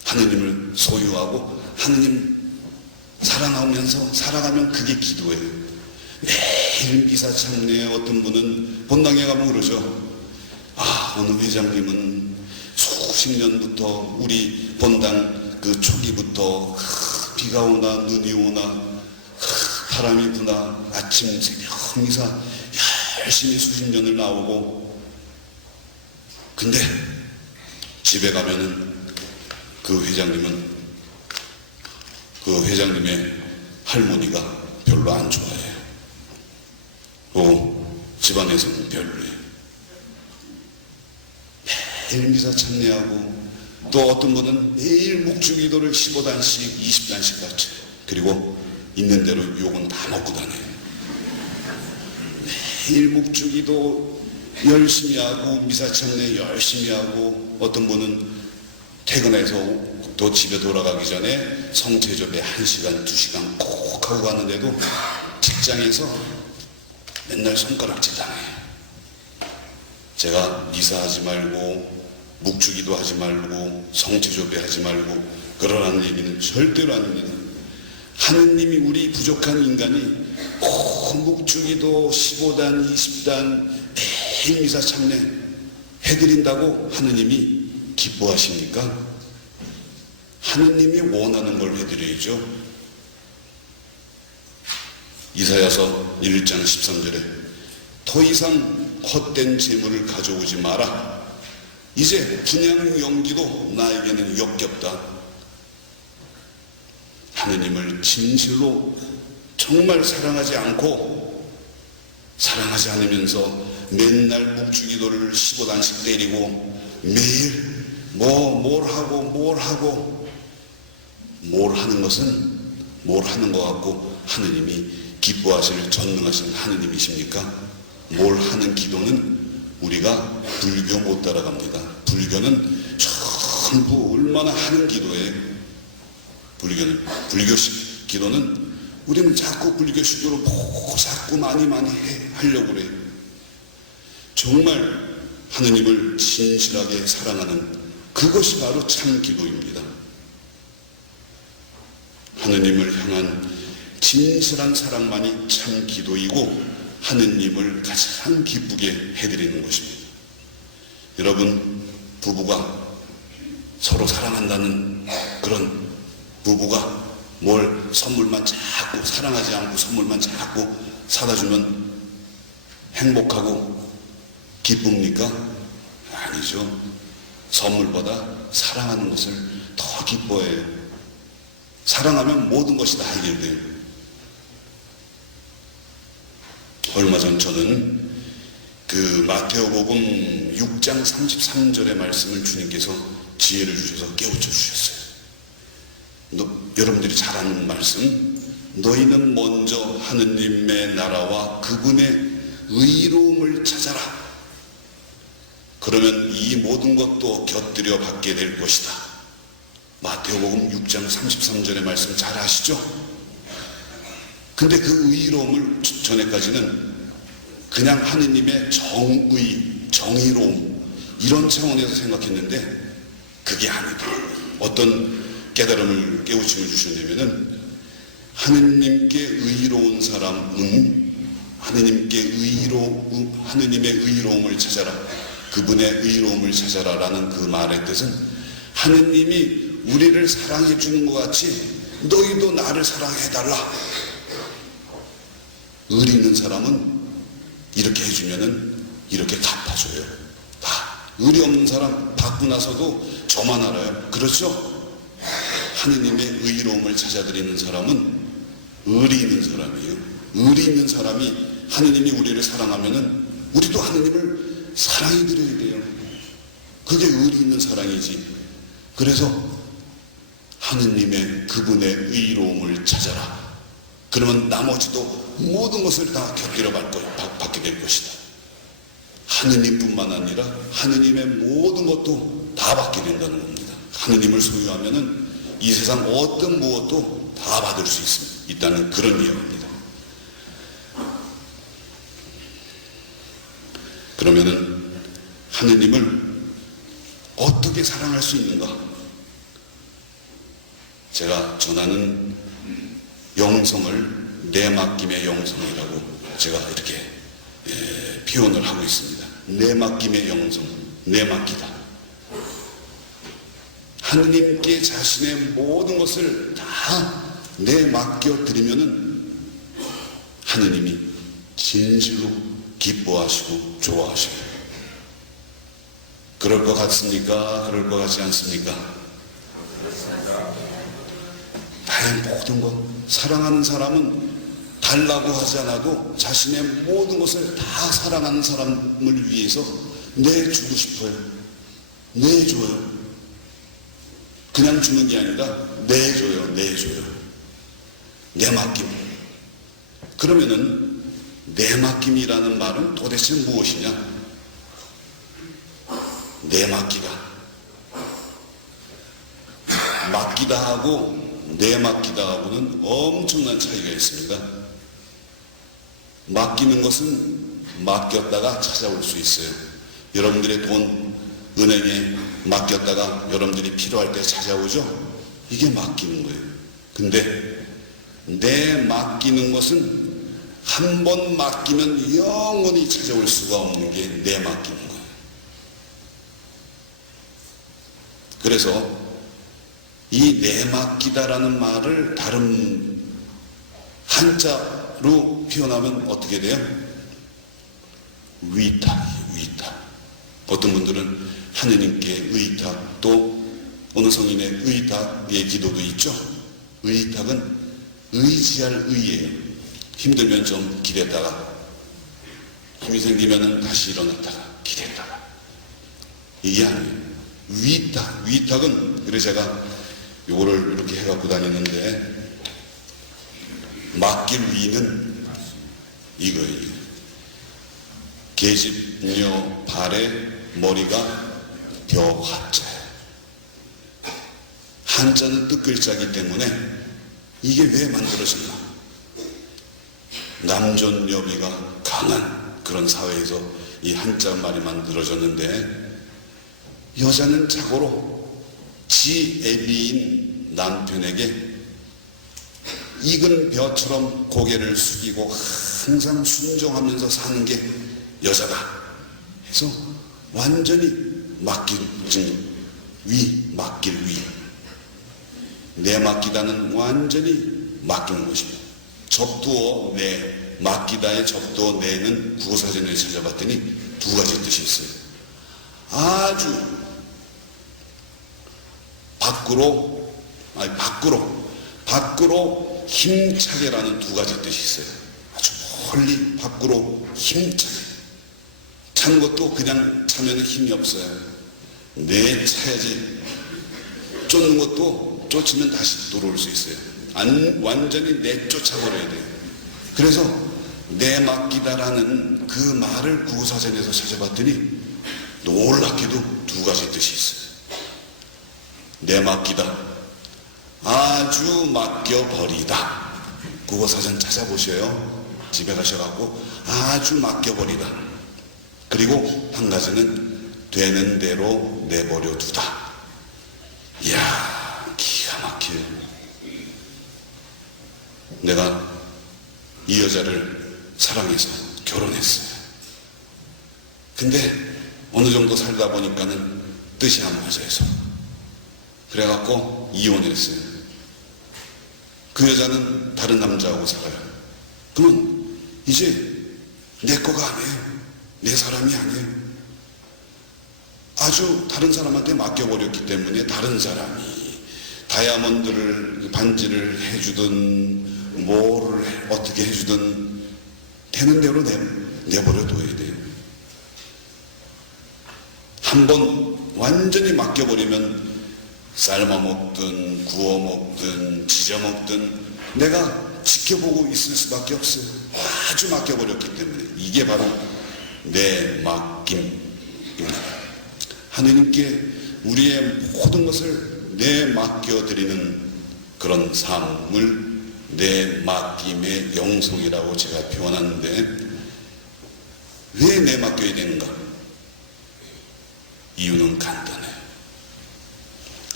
하느님을 소유하고 하느님 사랑하면서 살아가면 그게 기도예요. 매일 미사 참례. 어떤 분은 본당에 가면 그러죠. 어느 회장님은 수십 년부터 우리 본당 그 초기부터 비가 오나 눈이 오나 바람이 부나 아침 새벽 미사 열심히 수십 년을 나오고, 근데 집에 가면은 그 회장님의 할머니가 별로 안 좋아해요. 또 집안에서는 별로예요. 매일 미사 참례하고, 또 어떤 분은 매일 묵주기도를 15단씩 20단씩 바쳐요. 그리고 있는 대로 욕은 다 먹고 다녀요. 매일 묵주기도 열심히 하고 미사 참례 열심히 하고, 어떤 분은 퇴근해서 또 집에 돌아가기 전에 성체조배 1시간 2시간 꼭 하고 가는데도 직장에서 맨날 손가락질 당해요. 제가 미사하지 말고 묵주기도 하지 말고 성체조배 하지 말고 그러라는 얘기는 절대로 아닙니다. 하느님이 우리 부족한 인간이 꼭 묵주기도 15단 20단 매일 미사 참례 해드린다고 하느님이 기뻐하십니까? 하느님이 원하는 걸 해드려야죠. 이사야서 1장 13절에 더 이상 헛된 재물을 가져오지 마라. 이제 분양 연기도 나에게는 역겹다. 하느님을 진실로 정말 사랑하지 않으면서 맨날 묵주기도를 15단씩 때리고 매일 뭘 하는 것 같고 하느님이 기뻐하실 전능하신 하느님이십니까? 뭘 하는 기도는 우리가 불교 못 따라갑니다. 불교는 전부 얼마나 하는 기도예요. 불교식 기도는 우리는 자꾸 불교식으로 자꾸 많이 하려고 그래요. 정말 하느님을 진실하게 사랑하는 그것이 바로 참 기도입니다. 하느님을 향한 진실한 사랑만이 참 기도이고 하느님을 가장 기쁘게 해드리는 것입니다. 여러분, 부부가 서로 사랑한다는 그런 부부가 뭘 선물만 자꾸 사랑하지 않고 선물만 자꾸 사다 주면 행복하고 기쁩니까? 아니죠. 선물보다 사랑하는 것을 더 기뻐해요. 사랑하면 모든 것이 다 해결돼요. 얼마 전 저는 그 마태오복음 6장 33절의 말씀을 주님께서 지혜를 주셔서 깨우쳐 주셨어요. 여러분들이 잘 아는 말씀, 너희는 먼저 하느님의 나라와 그분의 의로움을 찾아라. 그러면 이 모든 것도 곁들여 받게 될 것이다. 마태오복음 6장 33절의 말씀 잘 아시죠? 근데 그 의로움을 전에까지는 그냥 하느님의 정의로움 이런 차원에서 생각했는데 그게 아니다. 어떤 깨달음을 깨우침을 주셨냐면은 하느님께 의로운 사람은 하느님의 의로움을 찾아라. 그분의 의로움을 찾아라라는 그 말의 뜻은 하느님이 우리를 사랑해 주는 것 같이 너희도 나를 사랑해 달라. 을 있는 사람은 이렇게 해주면은 이렇게 갚아줘요. 다. 의리 없는 사람 받고 나서도 저만 알아요. 그렇죠? 하느님의 의로움을 찾아드리는 사람은 의리 있는 사람이에요. 의리 있는 사람이 하느님이 우리를 사랑하면은 우리도 하느님을 사랑해드려야 돼요. 그게 의리 있는 사랑이지. 그래서 하느님의 그분의 의로움을 찾아라. 그러면 나머지도 모든 것을 다 곁들여 받게 될 것이다. 하느님뿐만 아니라 하느님의 모든 것도 다 받게 된다는 겁니다. 하느님을 소유하면은 이 세상 어떤 무엇도 다 받을 수 있다는 그런 이야기입니다. 그러면은 하느님을 어떻게 사랑할 수 있는가? 제가 전하는 영성을 내맡김의 영성이라고 제가 이렇게 표현을 하고 있습니다. 내맡김의 영성, 내맡기다. 하느님께 자신의 모든 것을 다 내맡겨 드리면은 하느님이 진실로 기뻐하시고 좋아하시고. 그럴 것 같습니까? 그럴 것 같지 않습니까? 다른 모든 것, 사랑하는 사람은 달라고 하지 않아도 자신의 모든 것을 다 사랑하는 사람을 위해서 내주고 싶어요. 내줘요. 그냥 주는 게 아니라 내줘요. 내줘요. 내맡김. 그러면은 내맡김이라는 말은 도대체 무엇이냐? 내맡기다. 맡기다 하고 내맡기다 하고는 엄청난 차이가 있습니다. 맡기는 것은 맡겼다가 찾아올 수 있어요. 여러분들의 돈 은행에 맡겼다가 여러분들이 필요할 때 찾아오죠? 이게 맡기는 거예요. 근데 내 맡기는 것은 한 번 맡기면 영원히 찾아올 수가 없는 게 내 맡기는 거예요. 그래서 이 내맡기다라는 말을 다른 한자로 표현하면 어떻게 돼요? 위탁이에요. 위탁. 어떤 분들은 하느님께 의탁, 또 어느 성인의 의탁의 기도도 있죠. 의탁은 의지할 의예요. 힘들면 좀 기댔다가 힘이 생기면 다시 일어났다가 기댔다가. 이게 아니에요. 위탁. 위탁은 그래서 제가 요거를 이렇게 해갖고 다니는데, 맡길 위는 이거예요. 계집녀 발에 머리가 벼 한자예요. 한자는 뜻글자이기 때문에 이게 왜 만들어졌나? 남존여비가 강한 그런 사회에서 이 한자 말이 만들어졌는데, 여자는 자고로 지 애비인 남편에게 익은 벼처럼 고개를 숙이고 항상 순종하면서 사는 게 여자다 해서 완전히 맡길 위. 내맡기다는 완전히 맡기는 것입니다. 접두어 내, 맡기다의 접두어 내는 국어사전에 찾아봤더니 두 가지 뜻이 있어요. 아주 밖으로 힘차게라는 두 가지 뜻이 있어요. 아주 멀리 밖으로 힘차게. 차는 것도 그냥 차면 힘이 없어요. 내차야지. 쫓는 것도 쫓으면 다시 돌아올 수 있어요. 완전히 내쫓아버려야 돼요. 그래서 내맡기다라는 그 말을 구사전에서 찾아봤더니 놀랍게도 두 가지 뜻이 있어요. 내맡기다, 아주 맡겨버리다. 국어사전 찾아보셔요. 집에 가셔갖고 아주 맡겨버리다. 그리고 한 가지는 되는 대로 내버려 두다. 이야, 기가 막혀요. 내가 이 여자를 사랑해서 결혼했어요. 근데 어느 정도 살다 보니까는 뜻이 안 맞아서 그래갖고 이혼했어요. 그 여자는 다른 남자하고 살아요. 그러면 이제 내 거가 아니에요. 내 사람이 아니에요. 아주 다른 사람한테 맡겨버렸기 때문에 다른 사람이 다이아몬드를 반지를 해주든 뭐를 어떻게 해주든 되는 대로 내버려 둬야 돼요. 한번 완전히 맡겨버리면 삶아 먹든 구워 먹든 지져 먹든 내가 지켜보고 있을 수밖에 없어요. 아주 맡겨버렸기 때문에. 이게 바로 내 맡김입니다. 하느님께 우리의 모든 것을 내 맡겨드리는 그런 삶을 내 맡김의 영성이라고 제가 표현하는데, 왜 내 맡겨야 되는가? 이유는 간단해요.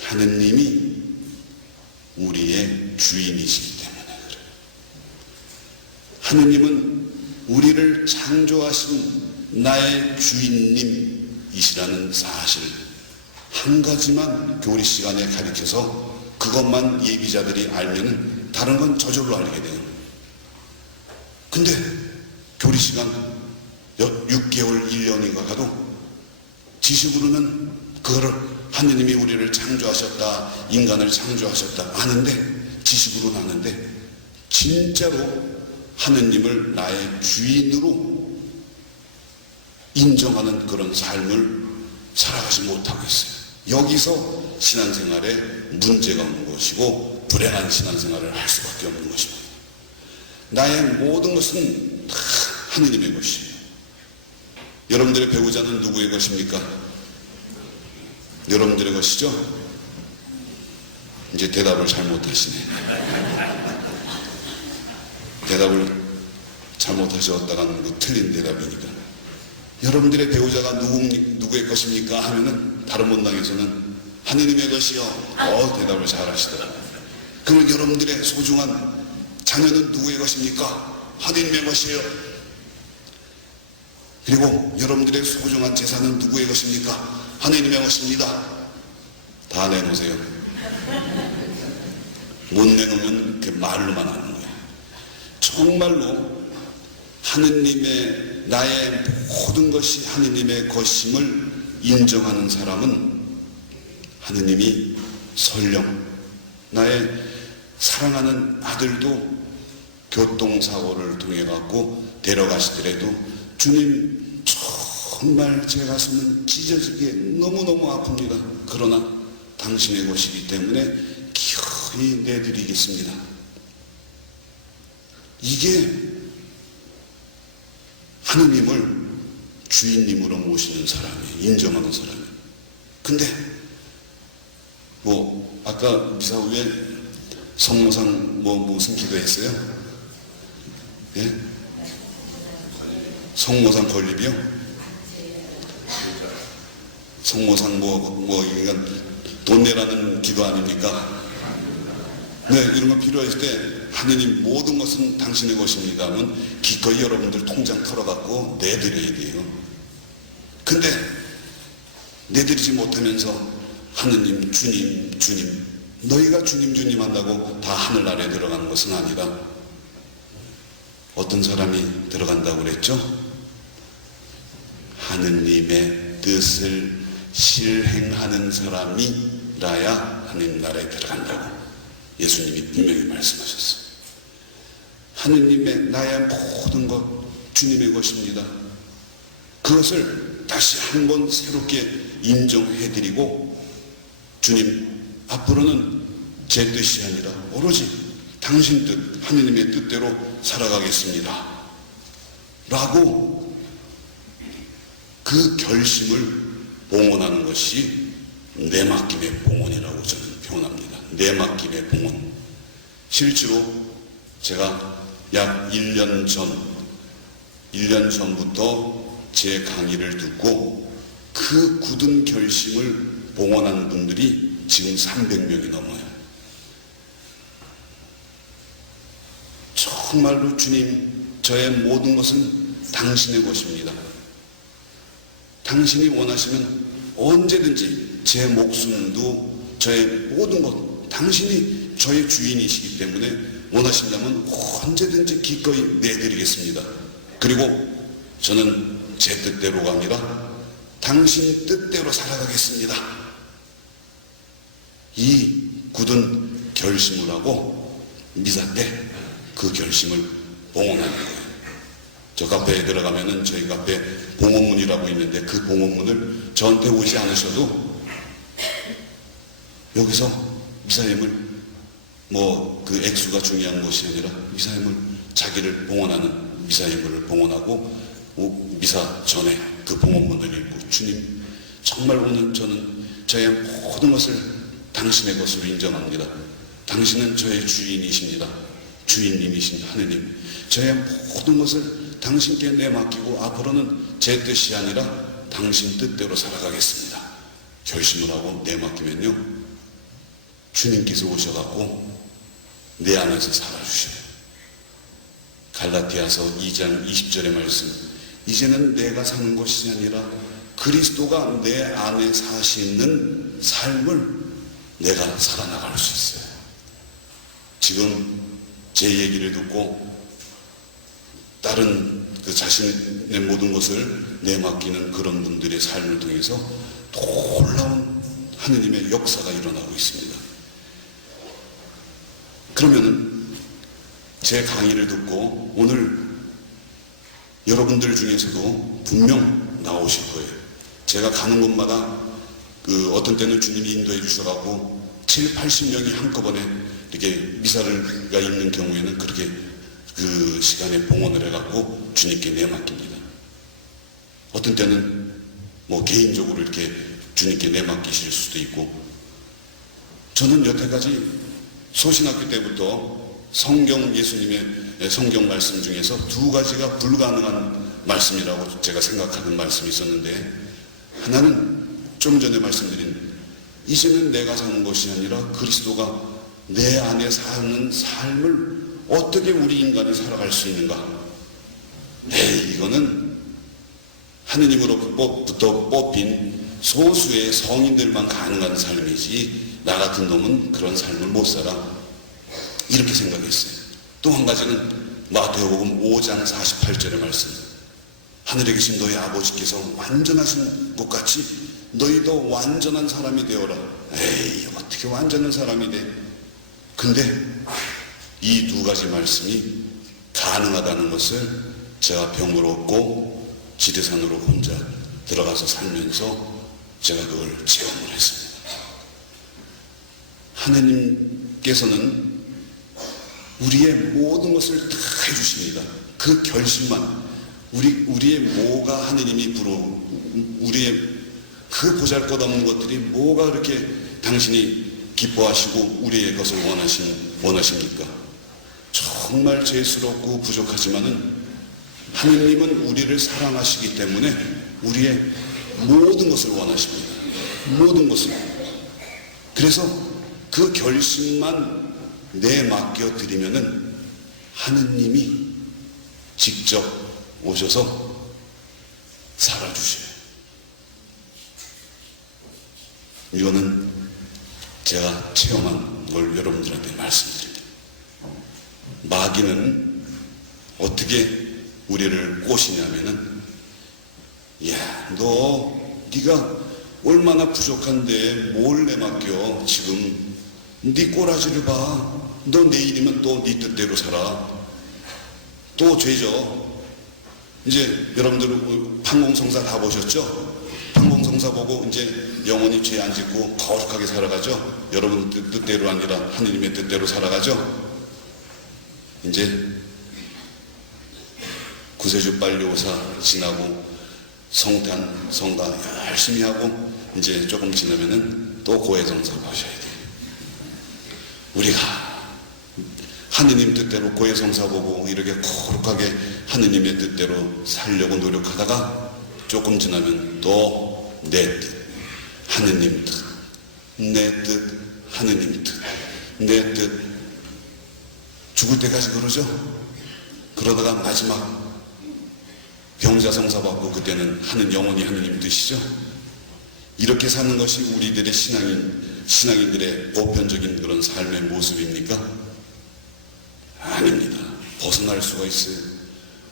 하느님이 우리의 주인이시기 때문에 그래요. 하느님은 우리를 창조하신 나의 주인님이시라는 사실 한 가지만 교리 시간에 가르쳐서 그것만 예비자들이 알면 다른 건 저절로 알게 돼요. 근데 교리 시간 6개월, 1년인가 가도 지식으로는 그거를 하느님이 우리를 창조하셨다, 인간을 창조하셨다 아는데, 지식으로는 아는데 진짜로 하느님을 나의 주인으로 인정하는 그런 삶을 살아가지 못하고 있어요. 여기서 신앙생활에 문제가 없는 것이고 불행한 신앙생활을 할 수밖에 없는 것입니다. 나의 모든 것은 다 하느님의 것이에요. 여러분들의 배우자는 누구의 것입니까? 여러분들의 것이죠? 이제 대답을 잘못하시네. 대답을 잘못하셨다가는 그 틀린 대답이니까. 여러분들의 배우자가 누구의 것입니까? 하면은 다른 문당에서는 하느님의 것이요. 대답을 잘 하시더라고요. 그러면 여러분들의 소중한 자녀는 누구의 것입니까? 하느님의 것이에요. 그리고 여러분들의 소중한 재산은 누구의 것입니까? 하느님의 것입니다. 다 내놓으세요. 못 내놓으면 그 말로만 하는 거예요. 정말로 하느님의, 나의 모든 것이 하느님의 것임을 인정하는 사람은 하느님이 설령 나의 사랑하는 아들도 교통사고를 통해 갖고 데려가시더라도 주님 정말 제 가슴은 찢어지게 너무너무 아픕니다. 그러나 당신의 것이기 때문에 기어이 내드리겠습니다. 이게 하느님을 주인님으로 모시는 사람이에요. 인정하는 사람이에요. 근데 아까 미사 후에 성모상 무슨 기도했어요? 예? 성모상 건립이요? 성모상 이건 돈 내라는 기도 아닙니까? 네, 이런 거 필요했을 때 하느님 모든 것은 당신의 것입니다 하면 기꺼이 여러분들 통장 털어갖고 내드려야 돼요. 근데 내드리지 못하면서 하느님, 주님 너희가 주님 한다고 다 하늘나라에 들어가는 것은 아니라 어떤 사람이 들어간다고 그랬죠? 하느님의 뜻을 실행하는 사람이라야 하느님 나라에 들어간다고 예수님이 분명히 말씀하셨어요. 하느님의 나의 모든 것 주님의 것입니다. 그것을 다시 한번 새롭게 인정해드리고 주님 앞으로는 제 뜻이 아니라 오로지 당신 뜻, 하느님의 뜻대로 살아가겠습니다 라고 그 결심을 봉헌하는 것이 내 맡김의 봉헌이라고 저는 표현합니다. 내 맡김의 봉헌. 실제로 제가 약 1년 전부터 제 강의를 듣고 그 굳은 결심을 봉헌한 분들이 지금 300명이 넘어요. 정말로 주님, 저의 모든 것은 당신의 것입니다. 당신이 원하시면 언제든지 제 목숨도 저의 모든 것, 당신이 저의 주인이시기 때문에 원하신다면 언제든지 기꺼이 내드리겠습니다. 그리고 저는 제 뜻대로가 아니라 당신 뜻대로 살아가겠습니다. 이 굳은 결심을 하고 미사 때 그 결심을 봉헌하는 거예요. 저 카페에 들어가면은 저희 카페 봉헌문이라고 있는데 그 봉헌문을 저한테 오지 않으셔도 여기서 미사임을 뭐 그 액수가 중요한 것이 아니라 미사임을 자기를 봉헌하는 미사임을 봉헌하고 미사 전에 그 봉헌문을 읽고 주님 정말 오늘 저는 저의 모든 것을 당신의 것으로 인정합니다. 당신은 저의 주인이십니다. 주인님이신 하느님, 저의 모든 것을 당신께 내맡기고 앞으로는 제 뜻이 아니라 당신 뜻대로 살아가겠습니다. 결심을 하고 내맡기면요, 주님께서 오셔갖고 내 안에서 살아주셔요. 갈라디아서 2장 20절의 말씀, 이제는 내가 사는 것이 아니라 그리스도가 내 안에 사시는 삶을 내가 살아나갈 수 있어요. 지금 제 얘기를 듣고 다른 그 자신의 모든 것을 내맡기는 그런 분들의 삶을 통해서 놀라운 하느님의 역사가 일어나고 있습니다. 그러면은 제 강의를 듣고 오늘 여러분들 중에서도 분명 나오실 거예요. 제가 가는 곳마다 그 어떤 때는 주님이 인도해 주셔가지고 7, 80명이 한꺼번에 이렇게 미사를가 있는 경우에는 그렇게 그 시간에 봉헌을 해갖고 주님께 내맡깁니다. 어떤 때는 뭐 개인적으로 이렇게 주님께 내맡기실 수도 있고, 저는 여태까지 소신학교 때부터 성경 예수님의 성경 말씀 중에서 두 가지가 불가능한 말씀이라고 제가 생각하는 말씀이 있었는데, 하나는 좀 전에 말씀드린 이제는 내가 사는 것이 아니라 그리스도가 내 안에 사는 삶을 어떻게 우리 인간이 살아갈 수 있는가? 이거는 하느님으로부터 뽑힌 소수의 성인들만 가능한 삶이지 나 같은 놈은 그런 삶을 못 살아. 이렇게 생각했어요. 또 한 가지는 마태복음 5장 48절의 말씀, 하늘에 계신 너희 아버지께서 완전하신 것 같이 너희도 완전한 사람이 되어라. 어떻게 완전한 사람이 돼? 근데 이 두 가지 말씀이 가능하다는 것을 제가 병을 얻고 지리산으로 혼자 들어가서 살면서 제가 그걸 체험을 했습니다. 하느님께서는 우리의 모든 것을 다 해주십니다. 그 결심만, 우리의 뭐가 하느님이 우리의 그 보잘것없는 것들이 뭐가 그렇게 당신이 기뻐하시고 우리의 것을 원하십니까? 정말 죄스럽고 부족하지만은 하느님은 우리를 사랑하시기 때문에 우리의 모든 것을 원하십니다. 모든 것을. 그래서 그 결심만 내맡겨 드리면은 하느님이 직접 오셔서 살아주셔요. 이거는 제가 체험한 걸 여러분들한테 말씀드립니다. 마귀는 어떻게 우리를 꼬시냐면은, 야, 네가 얼마나 부족한데 뭘 내맡겨. 지금 네 꼬라지를 봐. 너 내일이면 또 네 뜻대로 살아. 또 죄죠. 이제 여러분들 판공성사 다 보셨죠? 판공성사 보고 이제 영원히 죄 안 짓고 거룩하게 살아가죠. 여러분 뜻대로 아니라 하느님의 뜻대로 살아가죠. 이제 구세주 빨리오사 지나고 성탄 성가 열심히 하고 이제 조금 지나면은 또 고해성사 보셔야 돼요. 우리가 하느님 뜻대로 고해성사 보고 이렇게 거룩하게 하느님의 뜻대로 살려고 노력하다가 조금 지나면 또 내 뜻, 하느님 뜻, 내 뜻, 하느님 뜻, 내 뜻. 죽을 때까지 그러죠. 그러다가 마지막 병자성사 받고 그때는 영원히 하느님 뜻이죠. 이렇게 사는 것이 우리들의 신앙인들의 보편적인 그런 삶의 모습입니까? 아닙니다. 벗어날 수가 있어요.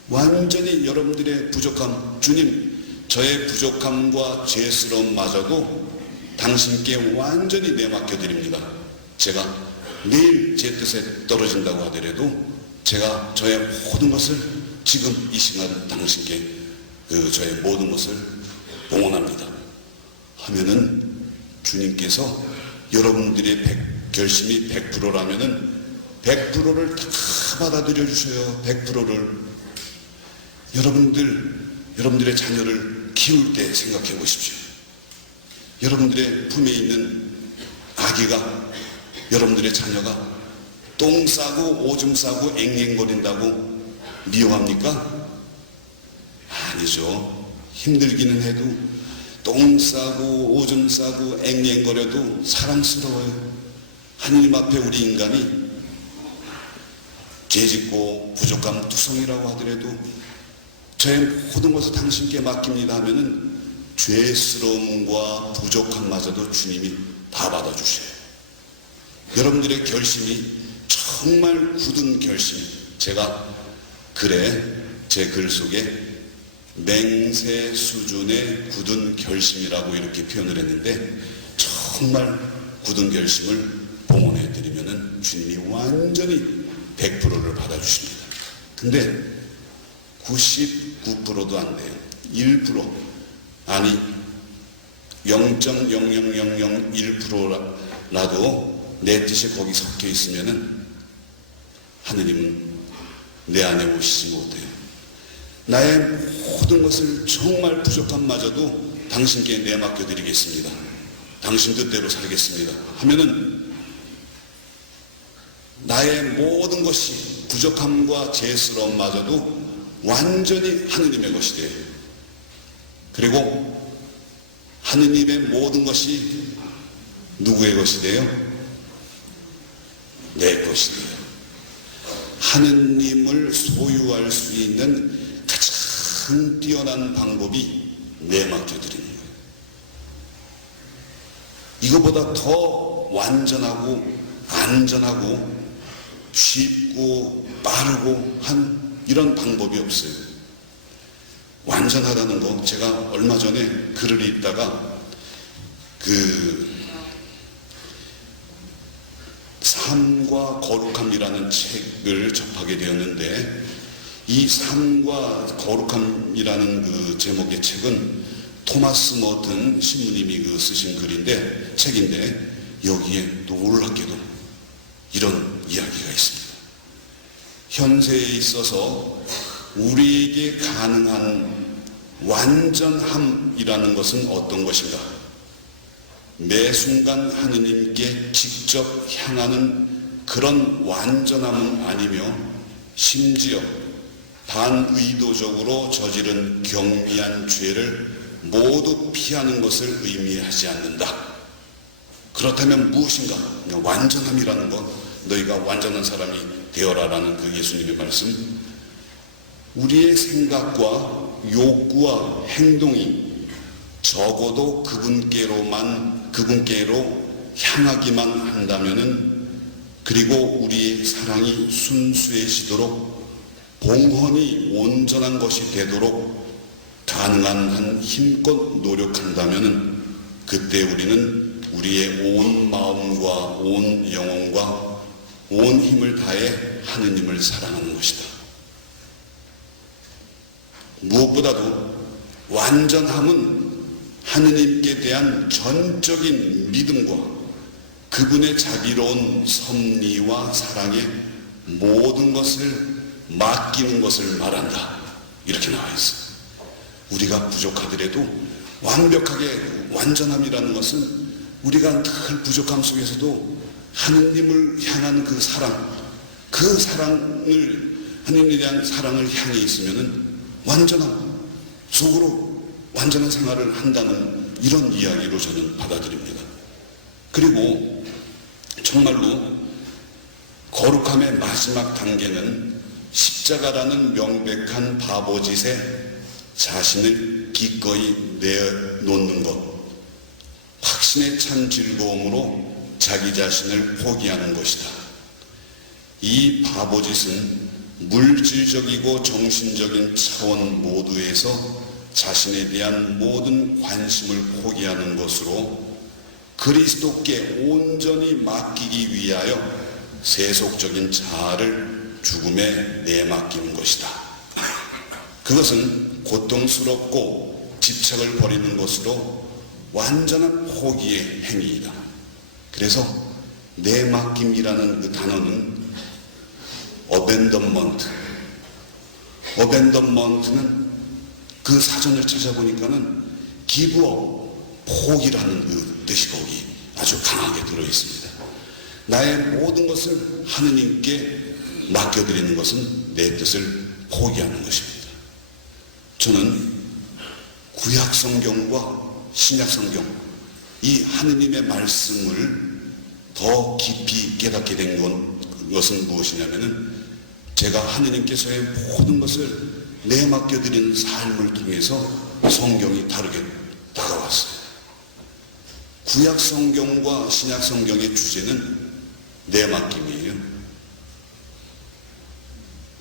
완전히 여러분들의 부족함, 주님, 저의 부족함과 죄스러움마저도 당신께 완전히 내맡겨드립니다. 제가 내일 제 뜻에 떨어진다고 하더라도 제가 저의 모든 것을 지금 이 시간 당신께 저의 모든 것을 봉헌합니다 하면은 주님께서 여러분들의 결심이 100%라면은 100%를 다 받아들여 주셔요. 100%를. 여러분들의 자녀를 키울 때 생각해 보십시오. 여러분들의 품에 있는 아기가, 여러분들의 자녀가 똥 싸고 오줌 싸고 앵앵거린다고 미워합니까? 아니죠. 힘들기는 해도 똥 싸고 오줌 싸고 앵앵거려도 사랑스러워요. 하느님 앞에 우리 인간이 죄짓고 부족함 투성이라고 하더라도 저의 모든 것을 당신께 맡깁니다 하면은 죄스러움과 부족함마저도 주님이 다 받아주셔요. 여러분들의 결심이 정말 굳은 결심, 제가 제 글 속에 맹세 수준의 굳은 결심이라고 이렇게 표현을 했는데, 정말 굳은 결심을 봉헌해 드리면은 주님이 완전히 100%를 받아주십니다. 근데 99%도 안 돼요. 1%, 아니 0.00001%라도 내 뜻이 거기 섞여 있으면은 하느님은 내 안에 오시지 못해요. 나의 모든 것을 정말 부족함마저도 당신께 내맡겨 드리겠습니다. 당신 뜻대로 살겠습니다 하면은 나의 모든 것이 부족함과 죄스러움마저도 완전히 하느님의 것이 돼요. 그리고 하느님의 모든 것이 누구의 것이 돼요? 내 것이 돼요. 하느님을 소유할 수 있는 가장 뛰어난 방법이 내맡겨드리는 거예요. 이거보다 더 완전하고 안전하고 쉽고 빠르고 한 이런 방법이 없어요. 완전하다는 거, 제가 얼마 전에 글을 읽다가 삶과 거룩함이라는 책을 접하게 되었는데, 이 삶과 거룩함이라는 그 제목의 책은 토마스 머튼 신부님이 쓰신 책인데 여기에 놀랍게도 이런 이야기가 있습니다. 현세에 있어서 우리에게 가능한 완전함이라는 것은 어떤 것인가? 매 순간 하느님께 직접 향하는 그런 완전함은 아니며, 심지어 반의도적으로 저지른 경미한 죄를 모두 피하는 것을 의미하지 않는다. 그렇다면 무엇인가? 완전함이라는 것, 너희가 완전한 사람이 되어라라는 그 예수님의 말씀, 우리의 생각과 욕구와 행동이 적어도 그분께로 향하기만 한다면은, 그리고 우리의 사랑이 순수해지도록 봉헌이 온전한 것이 되도록 가능한 한 힘껏 노력한다면은, 그때 우리는 우리의 온 마음과 온 영혼과 온 힘을 다해 하느님을 사랑하는 것이다. 무엇보다도 완전함은 하느님께 대한 전적인 믿음과 그분의 자비로운 섭리와 사랑에 모든 것을 맡기는 것을 말한다. 이렇게 나와 있어요. 우리가 부족하더라도 완벽하게 완전함이라는 것은 우리가 늘 부족함 속에서도 하느님을 향한 그 사랑을 하느님에 대한 사랑을 향해 있으면은 완전함, 속으로 완전한 생활을 한다는 이런 이야기로 저는 받아들입니다. 그리고 정말로 거룩함의 마지막 단계는 십자가라는 명백한 바보짓에 자신을 기꺼이 내놓는 것, 확신에 찬 즐거움으로 자기 자신을 포기하는 것이다. 이 바보짓은 물질적이고 정신적인 차원 모두에서 자신에 대한 모든 관심을 포기하는 것으로 그리스도께 온전히 맡기기 위하여 세속적인 자아를 죽음에 내맡기는 것이다. 그것은 고통스럽고 집착을 버리는 것으로 완전한 포기의 행위이다. 그래서 내맡김이라는 그 단어는 어벤던먼트는 그 사전을 찾아보니까는 기브업, 포기라는 그 뜻이 거기 아주 강하게 들어있습니다. 나의 모든 것을 하느님께 맡겨드리는 것은 내 뜻을 포기하는 것입니다. 저는 구약 성경과 신약 성경, 이 하느님의 말씀을 더 깊이 깨닫게 된 것은 무엇이냐면은 제가 하느님께서의 모든 것을 내맡겨드리는 삶을 통해서 성경이 다르게 다가왔어요. 구약 성경과 신약 성경의 주제는 내맡김이에요.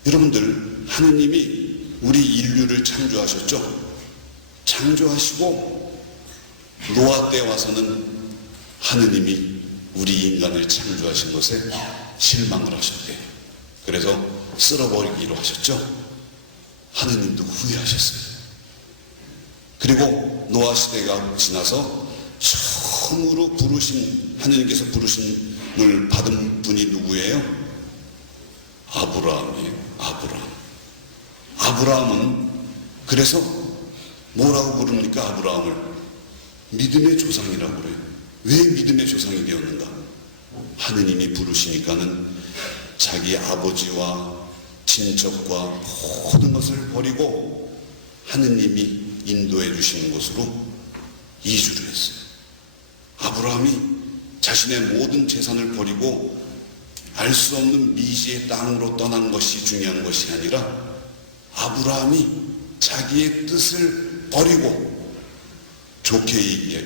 여러분들, 하느님이 우리 인류를 창조하셨죠? 창조하시고 노아 때 와서는 하느님이 우리 인간을 창조하신 것에 실망을 하셨대요. 그래서 쓸어버리기로 하셨죠? 하느님도 후회하셨어요. 그리고 노아 시대가 지나서 처음으로 하느님께서 부르심을 받은 분이 누구예요? 아브라함이에요. 아브라함은 그래서 뭐라고 부릅니까? 아브라함을 믿음의 조상이라고 그래요. 왜 믿음의 조상이 되었는가? 하느님이 부르시니까는 자기 아버지와 친척과 모든 것을 버리고 하느님이 인도해 주시는 곳으로 이주를 했어요. 아브라함이 자신의 모든 재산을 버리고 알 수 없는 미지의 땅으로 떠난 것이 중요한 것이 아니라 아브라함이 자기의 뜻을 버리고, 좋게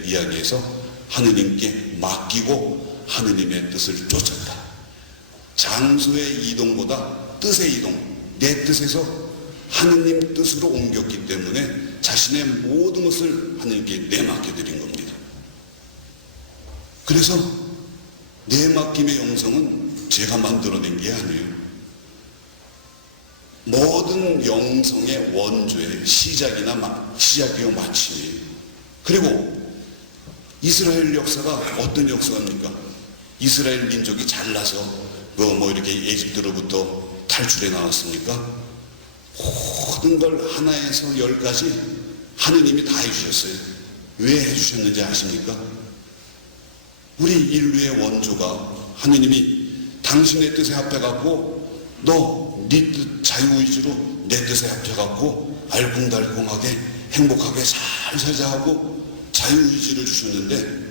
이야기해서 하느님께 맡기고 하느님의 뜻을 쫓았다. 장소의 이동보다 뜻의 이동, 내 뜻에서 하느님 뜻으로 옮겼기 때문에 자신의 모든 것을 하느님께 내맡겨드린 겁니다. 그래서 내맡김의 영성은 제가 만들어낸 게 아니에요. 모든 영성의 원조의 시작이요 마침이에요. 그리고 이스라엘 역사가 어떤 역사입니까? 이스라엘 민족이 잘나서 이렇게 에집트로부터 탈출해 나왔습니까? 모든 걸 하나에서 10가지 하느님이 다 해주셨어요. 왜 해주셨는지 아십니까? 우리 인류의 원조가 하느님이 당신의 뜻에 합해갖고 네 뜻 자유의지로 내 뜻에 합해갖고 알콩달콩하게 행복하게 잘 살자 하고 자유의지를 주셨는데,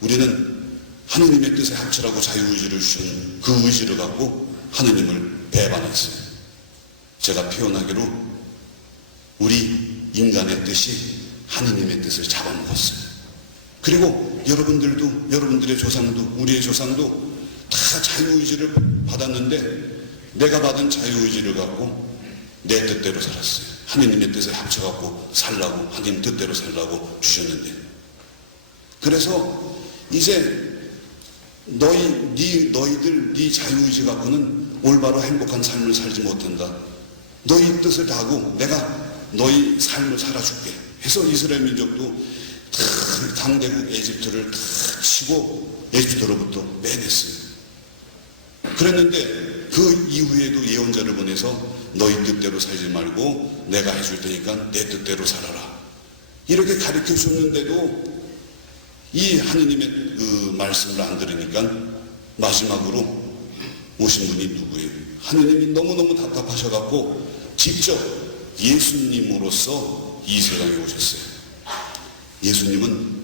우리는 하느님의 뜻에 합치라고 자유의지를 주신 그 의지를 갖고 하느님을 배반했어요. 제가 표현하기로 우리 인간의 뜻이 하느님의 뜻을 잡아먹었어요. 그리고 여러분들도, 여러분들의 조상도, 우리의 조상도 다 자유의지를 받았는데 내가 받은 자유의지를 갖고 내 뜻대로 살았어요. 하느님의 뜻에 합쳐갖고 살라고, 하느님 뜻대로 살라고 주셨는데, 그래서 이제 너희들 네 자유의지 갖고는 올바로 행복한 삶을 살지 못한다. 너희 뜻을 다하고 내가 너희 삶을 살아줄게 해서 이스라엘 민족도 강대국 에집트를 다 치고 에집트로부터 빼냈어요. 그랬는데 그 이후에도 예언자를 보내서 너희 뜻대로 살지 말고 내가 해줄 테니까 내 뜻대로 살아라, 이렇게 가르쳐 줬는데도 이 하느님의 그 말씀을 안 들으니까 마지막으로 오신 분이 누구예요? 하느님이 너무너무 답답하셔갖고 직접 예수님으로서 이 세상에 오셨어요. 예수님은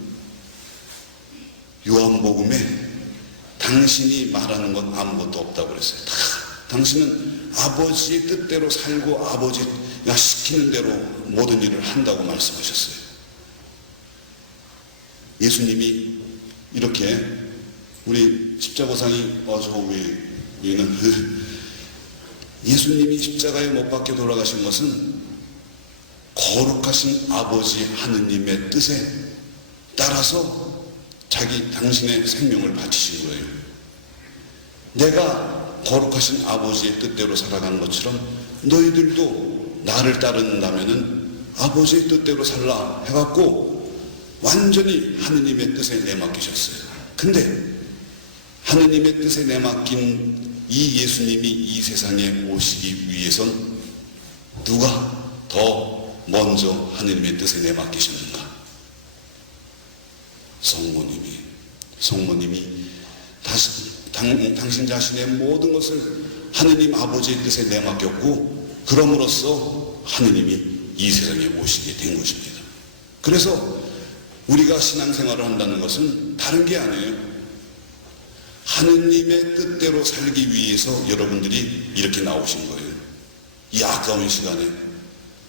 요한복음에 당신이 말하는 건 아무것도 없다고 그랬어요. 당신은 아버지의 뜻대로 살고 아버지가 시키는 대로 모든 일을 한다고 말씀하셨어요. 예수님이 이렇게 우리 십자고상이 저 위에는 예수님이 십자가에 못 박혀 돌아가신 것은 거룩하신 아버지 하느님의 뜻에 따라서 당신의 생명을 바치신 거예요. 내가 거룩하신 아버지의 뜻대로 살아가는 것처럼 너희들도 나를 따른다면은 아버지의 뜻대로 살라 해갖고 완전히 하느님의 뜻에 내맡기셨어요. 근데 하느님의 뜻에 내맡긴 이 예수님이 이 세상에 오시기 위해선 누가 더 먼저 하느님의 뜻에 내맡기셨는가? 성모님이 당신 자신의 모든 것을 하느님 아버지의 뜻에 내맡겼고, 그럼으로써 하느님이 이 세상에 오시게 된 것입니다. 그래서 우리가 신앙생활을 한다는 것은 다른 게 아니에요. 하느님의 뜻대로 살기 위해서 여러분들이 이렇게 나오신 거예요. 이 아까운 시간에.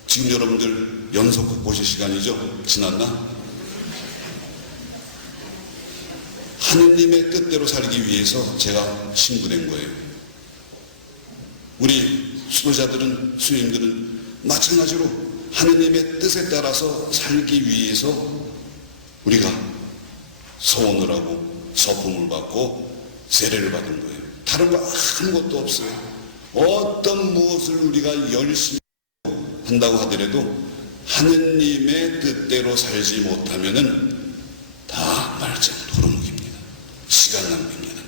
지금 여러분들 연속극 보실 시간이죠? 지났나? 하느님의 뜻대로 살기 위해서 제가 신부된 거예요. 우리 수도자들은, 수님들은 마찬가지로 하느님의 뜻에 따라서 살기 위해서 우리가 소원을 하고 서품을 받고 세례를 받은 거예요. 다른 거 아무것도 없어요. 어떤 무엇을 우리가 열심히 한다고 하더라도 하느님의 뜻대로 살지 못하면은 다 말짱 도루묵입니다. 시간 낭비입니다.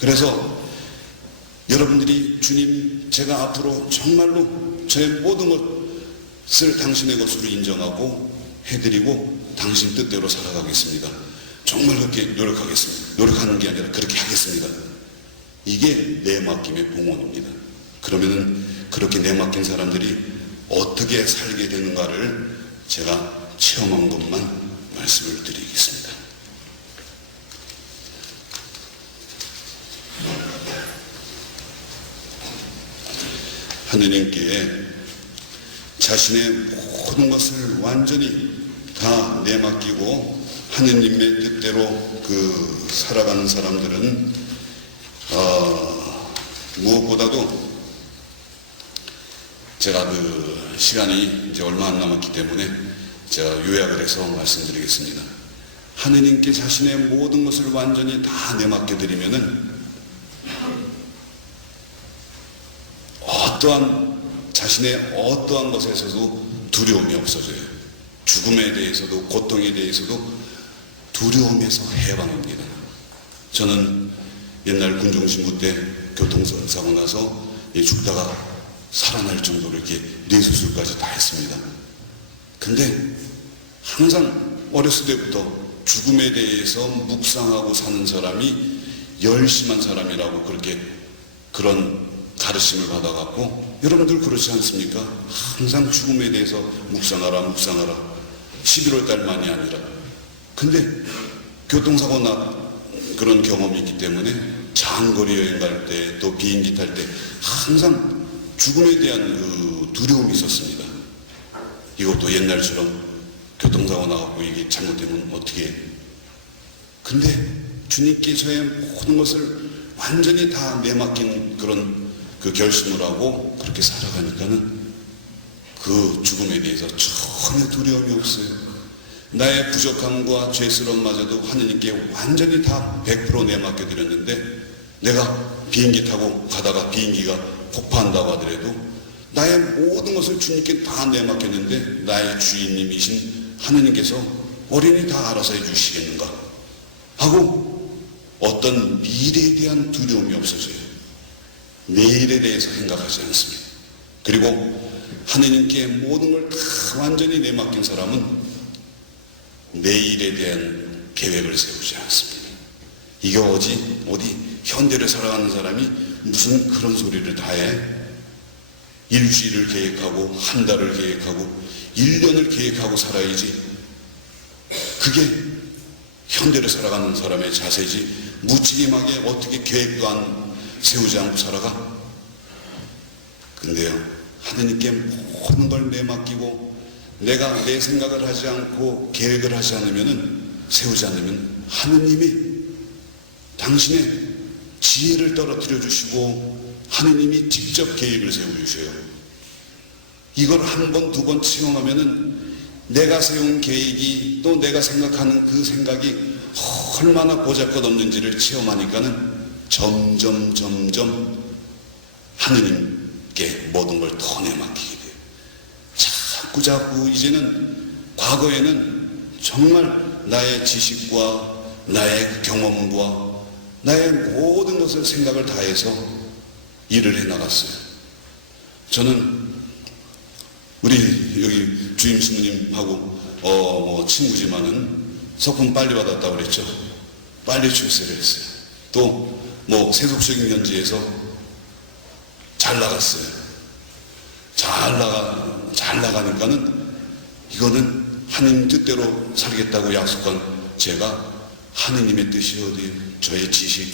그래서 여러분들이 주님, 제가 앞으로 정말로 저의 모든 것을 당신의 것으로 인정하고 해드리고 당신 뜻대로 살아가겠습니다. 정말 그렇게 노력하겠습니다. 노력하는 게 아니라 그렇게 하겠습니다. 이게 내맡김의 봉헌입니다. 그러면은 그렇게 내맡긴 사람들이 어떻게 살게 되는가를 제가 체험한 것만 말씀을 드리겠습니다. 하느님께 자신의 모든 것을 완전히 다 내맡기고 하느님의 뜻대로 살아가는 사람들은 무엇보다도 제가 시간이 이제 얼마 안 남았기 때문에 제가 요약을 해서 말씀드리겠습니다. 하느님께 자신의 모든 것을 완전히 다 내맡겨 드리면은 자신의 어떠한 것에서도 두려움이 없어져요. 죽음에 대해서도, 고통에 대해서도 두려움에서 해방입니다. 저는 옛날 군종신부 때 교통사고 나서 죽다가 살아날 정도로 이렇게 뇌수술까지 다 했습니다. 근데 항상 어렸을 때부터 죽음에 대해서 묵상하고 사는 사람이 열심한 사람이라고 그런 가르침을 받아갖고, 여러분들 그렇지 않습니까? 항상 죽음에 대해서 묵상하라 11월 달만이 아니라. 근데 교통사고 그런 경험이 있기 때문에 장거리 여행 갈 때, 또 비행기 탈 때 항상 죽음에 대한 두려움이 있었습니다. 이것도 옛날처럼 교통사고 나갖고 이게 잘못되면 어떻게 해? 근데 주님께 저의 모든 것을 완전히 다 내맡긴 그런 결심을 하고 그렇게 살아가니까는 그 죽음에 대해서 전혀 두려움이 없어요. 나의 부족함과 죄스러움마저도 하느님께 완전히 다 100% 내맡겨 드렸는데, 내가 비행기 타고 가다가 비행기가 폭파한다고 하더라도 나의 모든 것을 주님께 다 내맡겼는데 나의 주인님이신 하느님께서 어린이 다 알아서 해주시겠는가 하고 어떤 미래에 대한 두려움이 없어져요. 내일에 대해서 생각하지 않습니다. 그리고 하느님께 모든 걸 다 완전히 내맡긴 사람은 내일에 대한 계획을 세우지 않습니다. 이게 어디 현대를 살아가는 사람이 무슨 그런 소리를 다 해? 일주일을 계획하고 한 달을 계획하고 1년을 계획하고 살아야지. 그게 현대를 살아가는 사람의 자세지. 무책임하게 어떻게 계획도 안 세우지 않고 살아가? 근데요, 하느님께 모든 걸 내맡기고 내가 내 생각을 하지 않고 계획을 하지 않으면은, 세우지 않으면 하느님이 당신의 지혜를 떨어뜨려 주시고 하느님이 직접 계획을 세워주셔요. 이걸 한 번, 두 번 체험하면은 내가 세운 계획이 또 내가 생각하는 그 생각이 얼마나 보잘것없는지를 체험하니까는 점점 하느님께 모든 걸 더 내맡기게 돼요. 자꾸 이제는 과거에는 정말 나의 지식과 나의 경험과 나의 모든 것을 생각을 다해서 일을 해나갔어요. 저는 우리 여기 주임 스님하고 친구지만은 석훈 빨리 받았다고 그랬죠. 빨리 출세를 했어요. 또 세속적인 현지에서 잘 나갔어요. 잘 나가니까는 이거는 하느님 뜻대로 살겠다고 약속한 제가 하느님의 뜻이 어디에 저의 지식,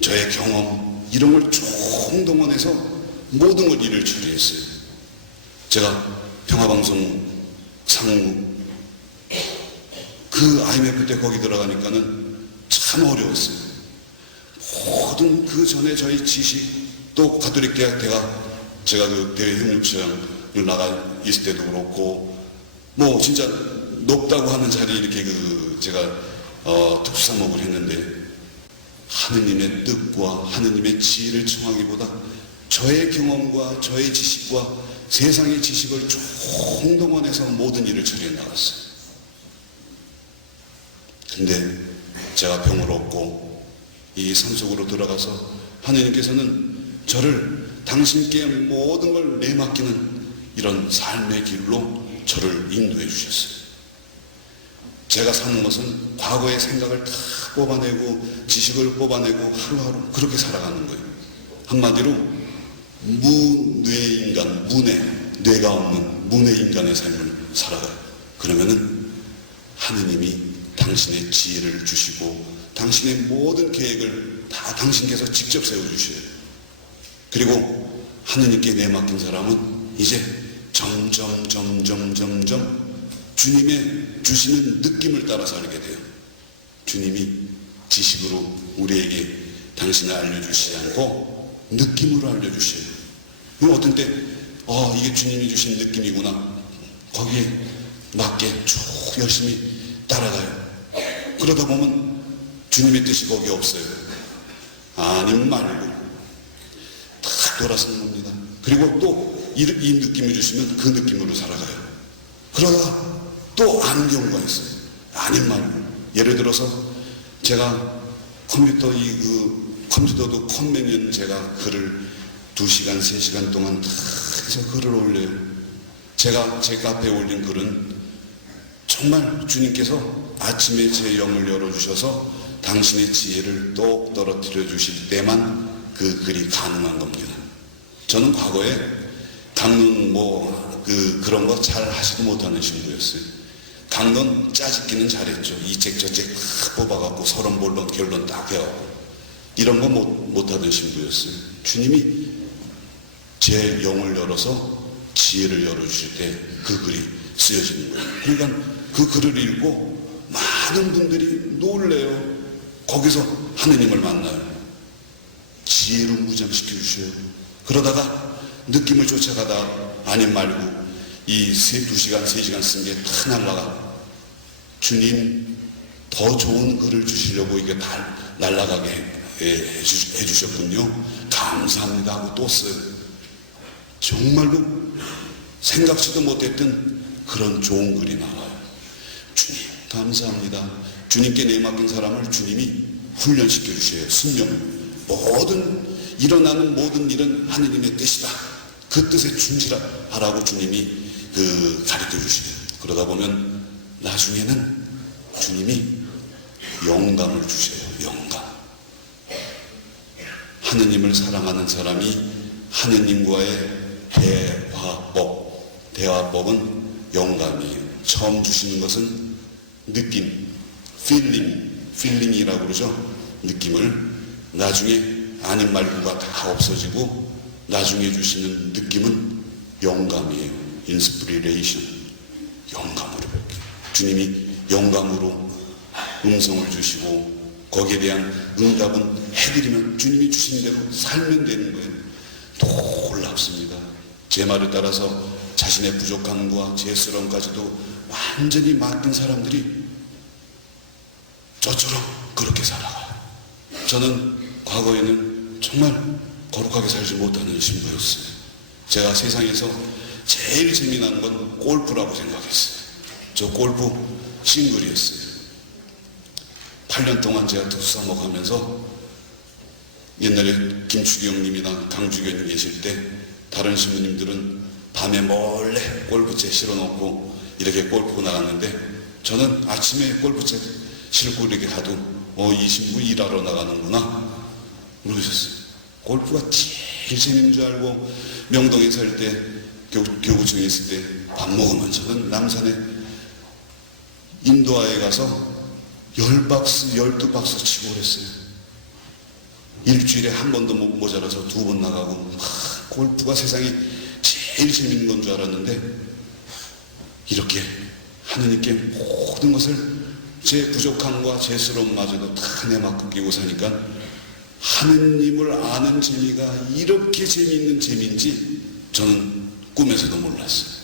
저의 경험 이런 걸 총동원해서 모든 걸 일을 처리했어요. 제가 평화방송 상무 그 IMF 때 거기 들어가니까는 참 어려웠어요. 모든 그 전에 저희 지식 또 가톨릭 대학 제가 그 대외 협력처장을 나가 있을 때도 그렇고 진짜 높다고 하는 자리 이렇게 제가 특수사목을 했는데 하느님의 뜻과 하느님의 지혜를 청하기보다 저의 경험과 저의 지식과 세상의 지식을 총동원해서 모든 일을 처리해 나갔어요. 근데 제가 병을 얻고 이 산속으로 들어가서 하느님께서는 저를 당신께 모든 걸 내맡기는 이런 삶의 길로 저를 인도해 주셨어요. 제가 사는 것은 과거의 생각을 다 뽑아내고 지식을 뽑아내고 하루하루 그렇게 살아가는 거예요. 한마디로 무뇌인간, 뇌가 없는 무뇌인간의 삶을 살아가요. 그러면은 하느님이 당신의 지혜를 주시고 당신의 모든 계획을 다 당신께서 직접 세워주셔요. 그리고 하느님께 내맡긴 사람은 이제 점점 주님의 주시는 느낌을 따라 살게 돼요. 주님이 지식으로 우리에게 당신을 알려주시지 않고 느낌으로 알려주셔요. 어떤 때 이게 주님이 주신 느낌이구나. 거기에 맞게 쭉 열심히 따라가요. 그러다 보면 주님의 뜻이 거기에 없어요. 아님 말고 다 돌아서는 겁니다. 그리고 또 이 느낌을 주시면 그 느낌으로 살아가요. 그러다가 또 아는 경우가 있어요. 아님 말고. 예를 들어서 제가 컴퓨터도 컴맹년 제가 글을 2시간, 3시간 동안 다 해서 글을 올려요. 제가 제 카페에 올린 글은 정말 주님께서 아침에 제 영을 열어주셔서 당신의 지혜를 똑 떨어뜨려 주실 때만 그 글이 가능한 겁니다. 저는 과거에 강론 그런 거 잘 하지도 못하는 신부였어요. 강론 짜집기는 잘했죠. 이 책 저 책 다 뽑아갖고 서론 본론 결론 딱 해갖고 이런 거 못하던 신부였어요. 주님이 제 영을 열어서 지혜를 열어주실 때 그 글이 쓰여지는 거예요. 그러니까 그 글을 읽고 많은 분들이 놀래요. 거기서 하느님을 만나요. 지혜로 무장시켜 주셔요. 그러다가 느낌을 쫓아가다 아님 말고 이 2시간, 3시간 쓴 게 다 날라가. 주님 더 좋은 글을 주시려고 이게 다 날라가게 해주셨군요. 감사합니다 하고 또 써요. 정말로 생각지도 못했던 그런 좋은 글이 나와요. 주님 감사합니다. 주님께 내맡긴 사람을 주님이 훈련시켜 주셔요. 순종. 일어나는 모든 일은 하느님의 뜻이다. 그 뜻에 충실하라고 주님이 가르쳐 주시죠. 그러다 보면 나중에는 주님이 영감을 주셔요. 영감. 하느님을 사랑하는 사람이 하느님과의 대화법은 영감이에요. 처음 주시는 것은 느낌, 필링이라고 그러죠. 느낌을 나중에 아닌 말고가 다 없어지고 나중에 주시는 느낌은 영감이에요. 인스피레이션. 영감으로 이렇게. 주님이 영감으로 음성을 주시고 거기에 대한 응답은 해드리면 주님이 주신 대로 살면 되는 거예요. 놀랍습니다. 제 말을 따라서 자신의 부족함과 죄스러움까지도 완전히 맡긴 사람들이 저처럼 그렇게 살아가요. 저는 과거에는 정말 거룩하게 살지 못하는 신부였어요. 제가 세상에서 제일 재미난 건 골프라고 생각했어요. 저 골프 싱글이었어요. 8년 동안 제가 특수사목하면서 옛날에 김추기 형님이나 강주기 형님 계실 때 다른 신부님들은 밤에 몰래 골프채 실어놓고 이렇게 골프 나갔는데 저는 아침에 골프채 실고 이렇게 가도 이 신부 일하러 나가는구나 모르셨어요. 골프가 제일 재밌는 줄 알고 명동에 살 때 교구청에 있을 때 밥 먹으면 저는 남산에 인도아에 가서 10박스, 12박스 치고 그랬어요. 일주일에 한 번도 못 모자라서 2번 나가고 골프가 세상에 제일 재밌는 건 줄 알았는데 이렇게 하느님께 모든 것을 제 부족함과 죄스러움마저도 다 내맡기고 사니까 하느님을 아는 재미가 이렇게 재미있는 재미인지 저는 꿈에서도 몰랐어요.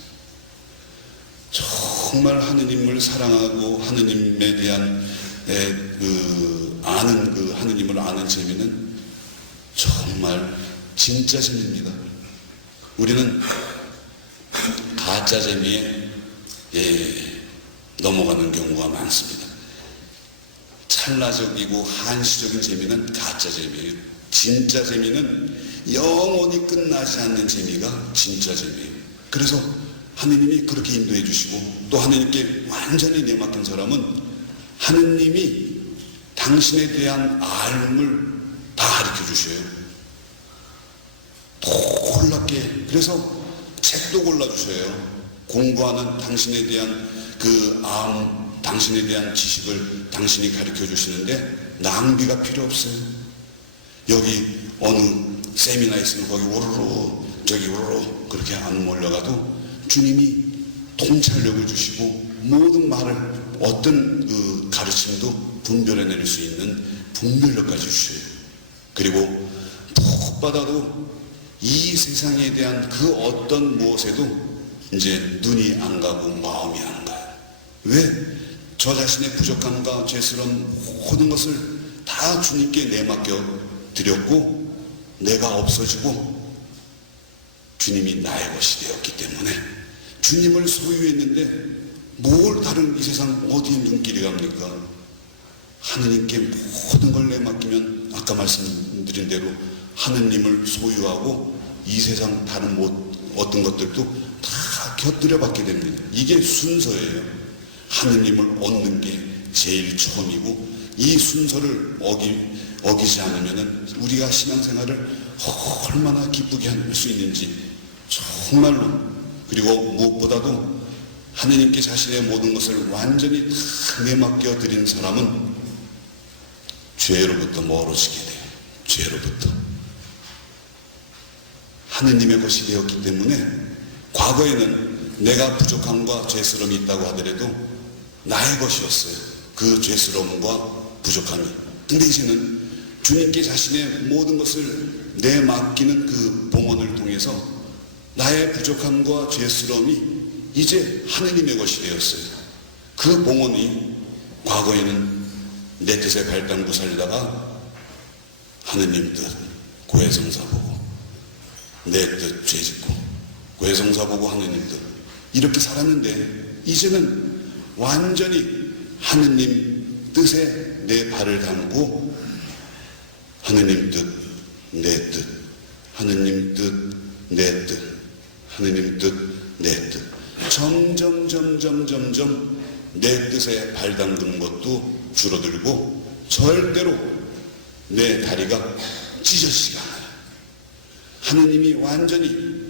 정말 하느님을 사랑하고 하느님에 대한 하느님을 아는 재미는 정말 진짜 재미입니다. 우리는 가짜 재미에 넘어가는 경우가 많습니다. 찰나적이고 한시적인 재미는 가짜 재미예요. 진짜 재미는 영원히 끝나지 않는 재미가 진짜 재미예요. 그래서 하느님이 그렇게 인도해 주시고 또 하느님께 완전히 내맡긴 사람은 하느님이 당신에 대한 알을 다 가르쳐 주셔요. 놀랍게. 그래서 책도 골라주셔요. 공부하는 당신에 대한 당신에 대한 지식을 당신이 가르쳐 주시는데 낭비가 필요 없어요. 여기 어느 세미나 있으면 거기 오르르 저기 오르르 그렇게 안 몰려가도 주님이 통찰력을 주시고 모든 말을 어떤 가르침도 분별해낼 수 있는 분별력까지 주셔요. 그리고 푹 받아도 이 세상에 대한 그 어떤 무엇에도 이제 눈이 안 가고 마음이 안 가요. 왜? 저 자신의 부족함과 죄스러운 모든 것을 다 주님께 내맡겨 드렸고 내가 없어지고 주님이 나의 것이 되었기 때문에 주님을 소유했는데 뭘 다른 이 세상 어디에 눈길이 갑니까? 하느님께 모든 걸 내맡기면 아까 말씀드린 대로 하느님을 소유하고 이 세상 다른 어떤 것들도 다 곁들여 받게 됩니다. 이게 순서예요. 하느님을 얻는 게 제일 처음이고 이 순서를 어기지 않으면 우리가 신앙생활을 얼마나 기쁘게 할 수 있는지 정말로. 그리고 무엇보다도 하느님께 자신의 모든 것을 완전히 다 내맡겨 드린 사람은 죄로부터 멀어지게 돼요. 죄로부터. 하느님의 것이 되었기 때문에 과거에는 내가 부족함과 죄스러움이 있다고 하더라도 나의 것이었어요. 그 죄스러움과 부족함이. 근데 이제는 주님께 자신의 모든 것을 내맡기는 그 봉헌을 통해서 나의 부족함과 죄스러움이 이제 하느님의 것이 되었어요. 그 봉헌이 과거에는 내 뜻에 발단고 살다가 하느님 뜻 고해성사 보고 내 뜻 죄짓고 고해성사 보고 하느님 뜻 이렇게 살았는데 이제는 완전히 하느님 뜻에 내 발을 담고 하느님 뜻, 내 뜻, 하느님 뜻, 내 뜻, 하느님 뜻, 내 뜻. 점점 내 뜻에 발 담그는 것도 줄어들고 절대로 내 다리가 찢어지지가 않아요. 하느님이 완전히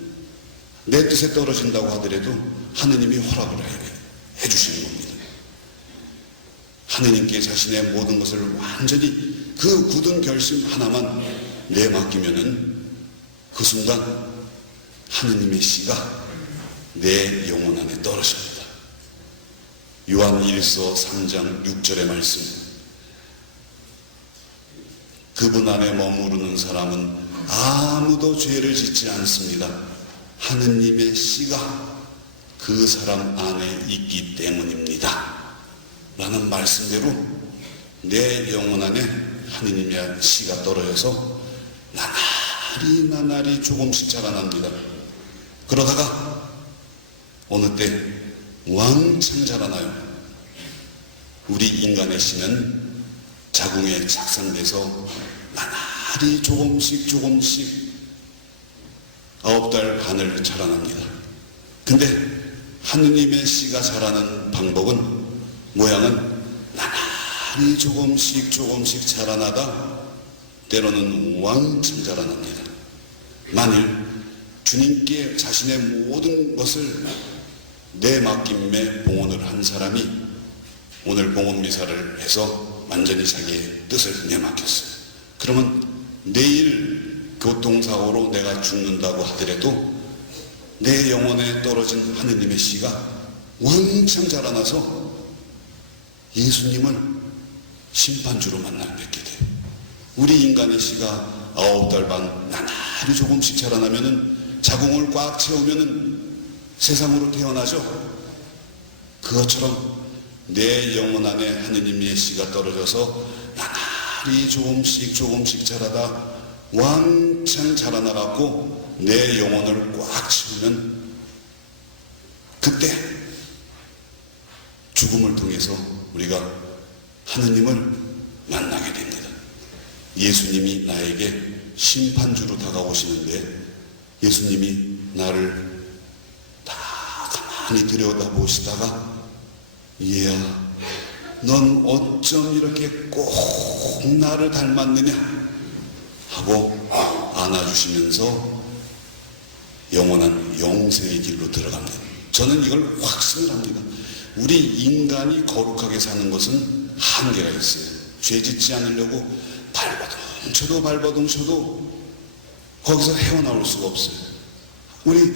내 뜻에 떨어진다고 하더라도 하느님이 허락을 해주시는 겁니다. 하느님께 자신의 모든 것을 완전히 그 굳은 결심 하나만 내맡기면은 그 순간 하느님의 씨가 내 영혼 안에 떨어집니다. 요한 1서 3장 6절의 말씀. 그분 안에 머무르는 사람은 아무도 죄를 짓지 않습니다. 하느님의 씨가 그 사람 안에 있기 때문입니다. 라는 말씀대로 내 영혼 안에 하느님의 씨가 떨어져서 나날이 조금씩 자라납니다. 그러다가 어느 때 왕창 자라나요. 우리 인간의 씨는 자궁에 착상돼서 나날이 조금씩 9달 반을 자라납니다. 근데 하느님의 씨가 자라는 방법은 모양은 나날이 조금씩 자라나다 때로는 왕창 자라납니다. 만일 주님께 자신의 모든 것을 내맡김에 봉헌을 한 사람이 오늘 봉헌 미사를 해서 완전히 자기의 뜻을 내맡겼어요. 그러면 내일 교통사고로 내가 죽는다고 하더라도 내 영혼에 떨어진 하느님의 씨가 왕창 자라나서 예수님을 심판주로 만나 뵙게 돼요. 우리 인간의 씨가 9달 반 나날이 조금씩 자라나면은 자궁을 꽉 채우면은 세상으로 태어나죠. 그것처럼 내 영혼 안에 하느님의 씨가 떨어져서 나날이 조금씩 자라다 왕창 자라나갖고 내 영혼을 꽉 채우면 그때 죽음을 통해서 우리가 하느님을 만나게 됩니다. 예수님이 나에게 심판주로 다가오시는데 예수님이 나를 다 가만히 들여다보시다가 얘야, 넌 어쩜 이렇게 꼭 나를 닮았느냐 하고 안아주시면서 영원한 영생의 길로 들어갑니다. 저는 이걸 확신을 합니다. 우리 인간이 거룩하게 사는 것은 한계가 있어요. 죄 짓지 않으려고 발버둥 쳐도 거기서 헤어나올 수가 없어요. 우리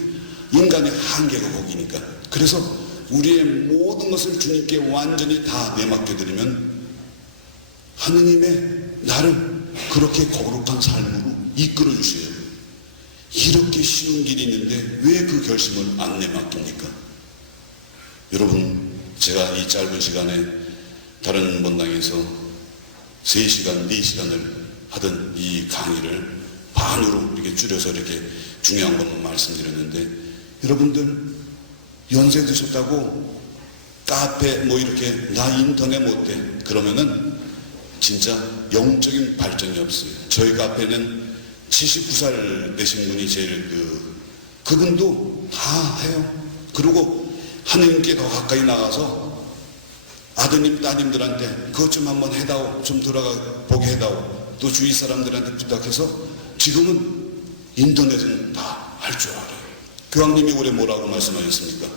인간의 한계가 거기니까. 그래서 우리의 모든 것을 주님께 완전히 다 내맡겨드리면 하느님의 나를 그렇게 거룩한 삶으로 이끌어 주세요. 이렇게 쉬운 길이 있는데 왜 그 결심을 안 내맡깁니까? 여러분, 제가 이 짧은 시간에 다른 본당에서 3시간, 4시간을 하던 이 강의를 반으로 이렇게 줄여서 이렇게 중요한 것만 말씀드렸는데, 여러분들 연세 드셨다고 카페 뭐 이렇게 나 인터넷 못해 그러면은 진짜 영적인 발전이 없어요. 저희 카페는 79살 되신 분이 제일 그분도 다 해요. 그리고 하느님께 더 가까이 나가서 아드님 따님들한테 그것 좀 한번 해다오, 좀 들어가 보게 해다오, 또 주위 사람들한테 부탁해서 지금은 인터넷은 다 할 줄 알아요. 교황님이 올해 뭐라고 말씀하셨습니까?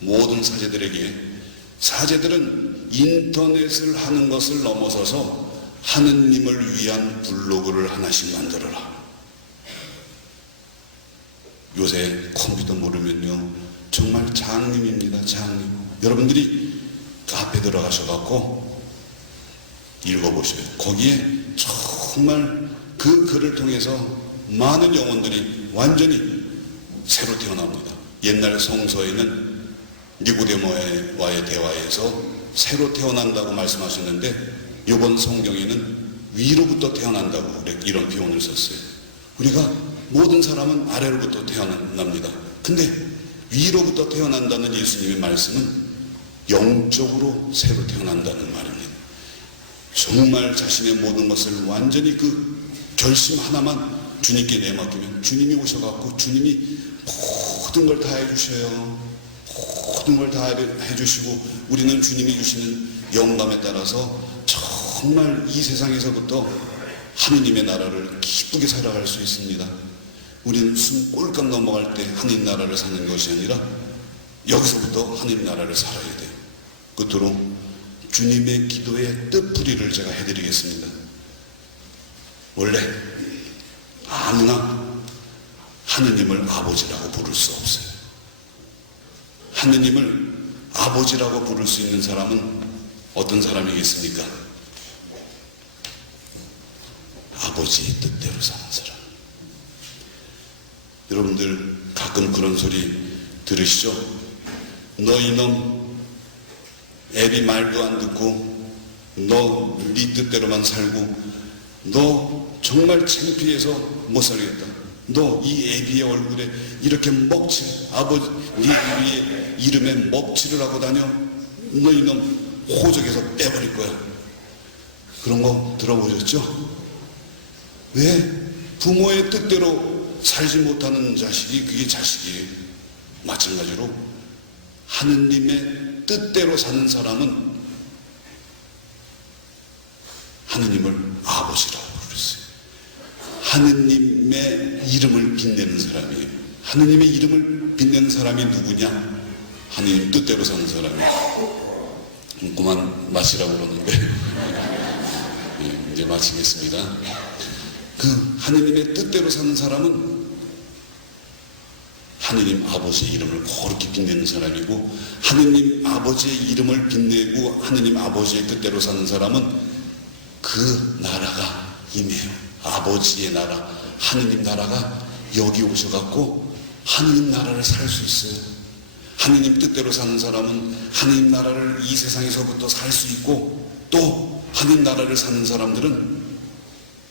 모든 사제들에게 사제들은 인터넷을 하는 것을 넘어서서 하느님을 위한 블로그를 하나씩 만들어라. 요새 컴퓨터 모르면요 정말 장님입니다. 장님. 여러분들이 카페 들어가셔갖고 읽어보셔요. 거기에 정말 그 글을 통해서 많은 영혼들이 완전히 새로 태어납니다. 옛날 성서에는 니고데모와의 대화에서 새로 태어난다고 말씀하셨는데 이번 성경에는 위로부터 태어난다고 이런 표현을 썼어요. 우리가 모든 사람은 아래로부터 태어납니다. 근데 위로부터 태어난다는 예수님의 말씀은 영적으로 새로 태어난다는 말입니다. 정말 자신의 모든 것을 완전히 그 결심 하나만 주님께 내맡기면 주님이 오셔갖고 주님이 모든 걸 다 해주셔요. 모든 걸 다 해주시고 우리는 주님이 주시는 영감에 따라서 정말 이 세상에서부터 하느님의 나라를 기쁘게 살아갈 수 있습니다. 우리는 숨 꼴깍 넘어갈 때 하느님 나라를 사는 것이 아니라 여기서부터 하느님 나라를 살아야 돼요. 끝으로 주님의 기도의 뜻풀이를 제가 해드리겠습니다. 원래 아무나 하느님을 아버지라고 부를 수 없어요. 하느님을 아버지라고 부를 수 있는 사람은 어떤 사람이겠습니까? 아버지의 뜻대로 사는 사람. 여러분들 가끔 그런 소리 들으시죠? 너 이놈 애비 말도 안 듣고 너 네 뜻대로만 살고 너 정말 창피해서 못 살겠다. 너 이 애비의 얼굴에 이렇게 먹칠 아버지 네 애비의 이름에 먹칠을 하고 다녀. 너 이놈 호적에서 빼버릴 거야. 그런 거 들어보셨죠? 왜? 부모의 뜻대로 살지 못하는 자식이 그게 자식이에요. 마찬가지로 하느님의 뜻대로 사는 사람은 하느님을 아버지라고 부르세요. 하느님의 이름을 빛내는 사람이에요. 하느님의 이름을 빛내는 사람이 누구냐? 하느님 뜻대로 사는 사람이에요. 그만 마시라고 그러는데 이제 마치겠습니다. 그 하느님의 뜻대로 사는 사람은 하느님 아버지의 이름을 거룩히 빛내는 사람이고, 하느님 아버지의 이름을 빛내고 하느님 아버지의 뜻대로 사는 사람은 그 나라가 임해요. 아버지의 나라, 하느님 나라가 여기 오셔갖고 하느님 나라를 살 수 있어요. 하느님 뜻대로 사는 사람은 하느님 나라를 이 세상에서부터 살 수 있고, 또 하느님 나라를 사는 사람들은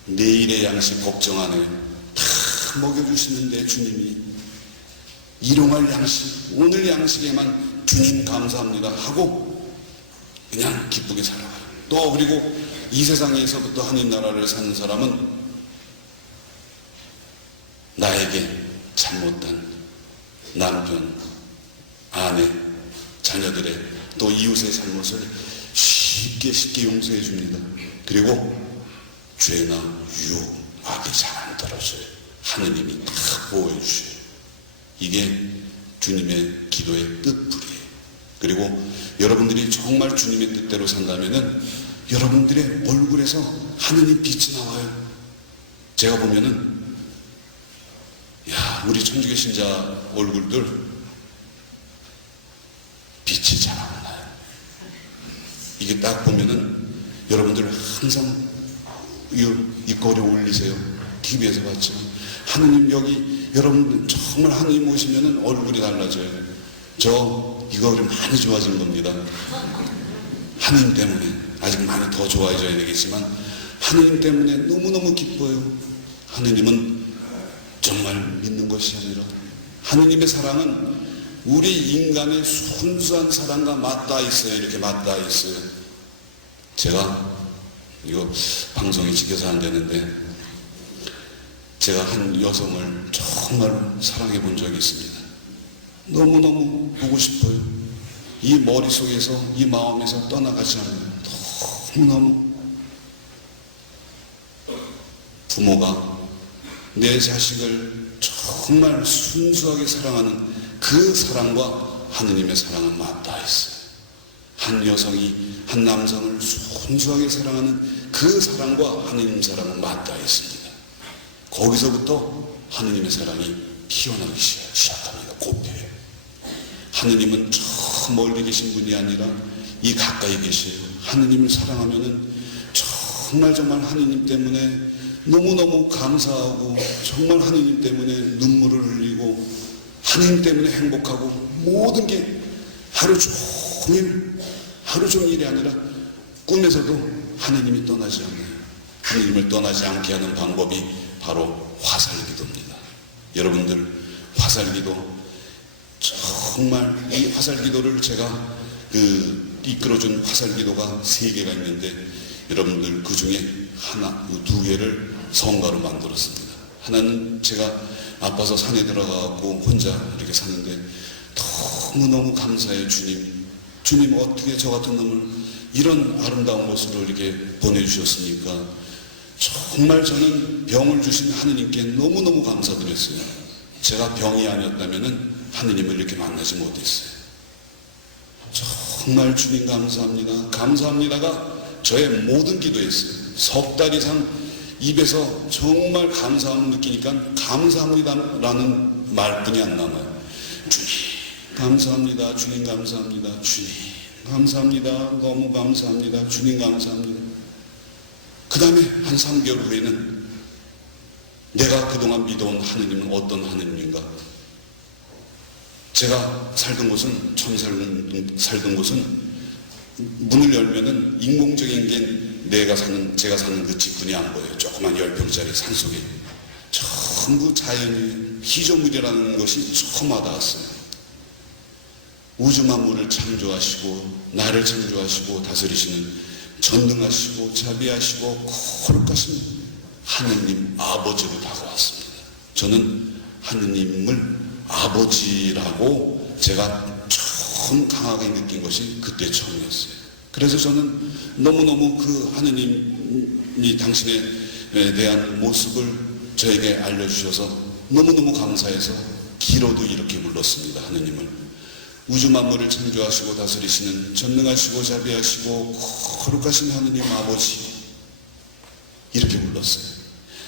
내일의 양식 걱정 안 해요. 다 먹여주시는데 주님이 일용할 양식, 오늘 양식에만 주님 감사합니다 하고 그냥 기쁘게 살아가요. 또 그리고 이 세상에서부터 하느님 나라를 사는 사람은 나에게 잘못한 남편, 아내, 자녀들의 또 이웃의 잘못을 쉽게 용서해 줍니다. 그리고 죄나 유혹, 악이 잘 안 떨어져요. 하느님이 다 보호해 주셔요. 이게 주님의 기도의 뜻풀이에요. 그리고 여러분들이 정말 주님의 뜻대로 산다면은 여러분들의 얼굴에서 하느님 빛이 나와요. 제가 보면은 우리 천주교 신자 얼굴들 빛이 잘 안 나요. 이게 딱 보면은 여러분들 항상 입꼬리 올리세요. TV에서 봤죠. 하느님 여기 여러분 정말 하느님 오시면은 얼굴이 달라져요. 저 이거 많이 좋아진 겁니다. 하느님 때문에 아직 많이 더 좋아져야 되겠지만 하느님 때문에 너무너무 기뻐요. 하느님은 정말 믿는 것이 아니라 하느님의 사랑은 우리 인간의 순수한 사랑과 맞닿아 있어요. 이렇게 맞닿아 있어요. 제가 이거 방송이 찍혀서 안 되는데 제가 한 여성을 정말 사랑해 본 적이 있습니다. 너무너무 보고 싶어요. 이 머릿속에서 이 마음에서 떠나가지 않아요. 너무너무 부모가 내 자식을 정말 순수하게 사랑하는 그 사랑과 하느님의 사랑은 맞닿아 있어요. 한 여성이 한 남성을 순수하게 사랑하는 그 사랑과 하느님 사랑은 맞닿아 있습니다. 거기서부터 하느님의 사랑이 피어나기 시작합니다. 곱해요. 하느님은 저 멀리 계신 분이 아니라 이 가까이 계세요. 하느님을 사랑하면은 정말 하느님 때문에 너무너무 감사하고 정말 하느님 때문에 눈물을 흘리고 하느님 때문에 행복하고 모든 게 하루 종일이 아니라 꿈에서도 하느님이 떠나지 않아요. 하느님을 떠나지 않게 하는 방법이 바로 화살기도입니다. 여러분들 화살기도 정말 이 화살기도를 제가 이끌어준 화살기도가 3개가 있는데 여러분들 그 중에 두 개를 성가로 만들었습니다. 하나는 제가 아파서 산에 들어가고 혼자 이렇게 사는데 너무너무 감사해요. 주님 어떻게 저 같은 놈을 이런 아름다운 모습으로 이렇게 보내주셨습니까? 정말 저는 병을 주신 하느님께 너무너무 감사드렸어요. 제가 병이 아니었다면 하느님을 이렇게 만나지 못했어요. 정말 주님 감사합니다. 감사합니다가 저의 모든 기도였어요. 3달 이상 입에서 정말 감사함을 느끼니까 감사합니다라는 말뿐이 안 남아요. 주님 감사합니다. 주님 감사합니다. 주님 감사합니다. 너무 감사합니다. 주님 감사합니다. 그 다음에 한 3개월 후에는 내가 그동안 믿어온 하느님은 어떤 하느님인가? 제가 살던 곳은, 처음 살던 곳은 문을 열면은 인공적인 게 제가 사는 그 집군이 안 보여요. 조그만 10평짜리 산속에. 전부 자연이, 희조물이라는 것이 처음 와닿았어요. 우주 만물을 창조하시고, 나를 창조하시고, 다스리시는 전능하시고, 자비하시고, 거룩하신 하느님 아버지로 다가왔습니다. 저는 하느님을 아버지라고 제가 처음 강하게 느낀 것이 그때 처음이었어요. 그래서 저는 너무너무 그 하느님이 당신에 대한 모습을 저에게 알려주셔서 너무너무 감사해서 기로도 이렇게 불렀습니다. 하느님을 우주 만물을 창조하시고 다스리시는 전능하시고 자비하시고 거룩하신 하느님 아버지, 이렇게 불렀어요.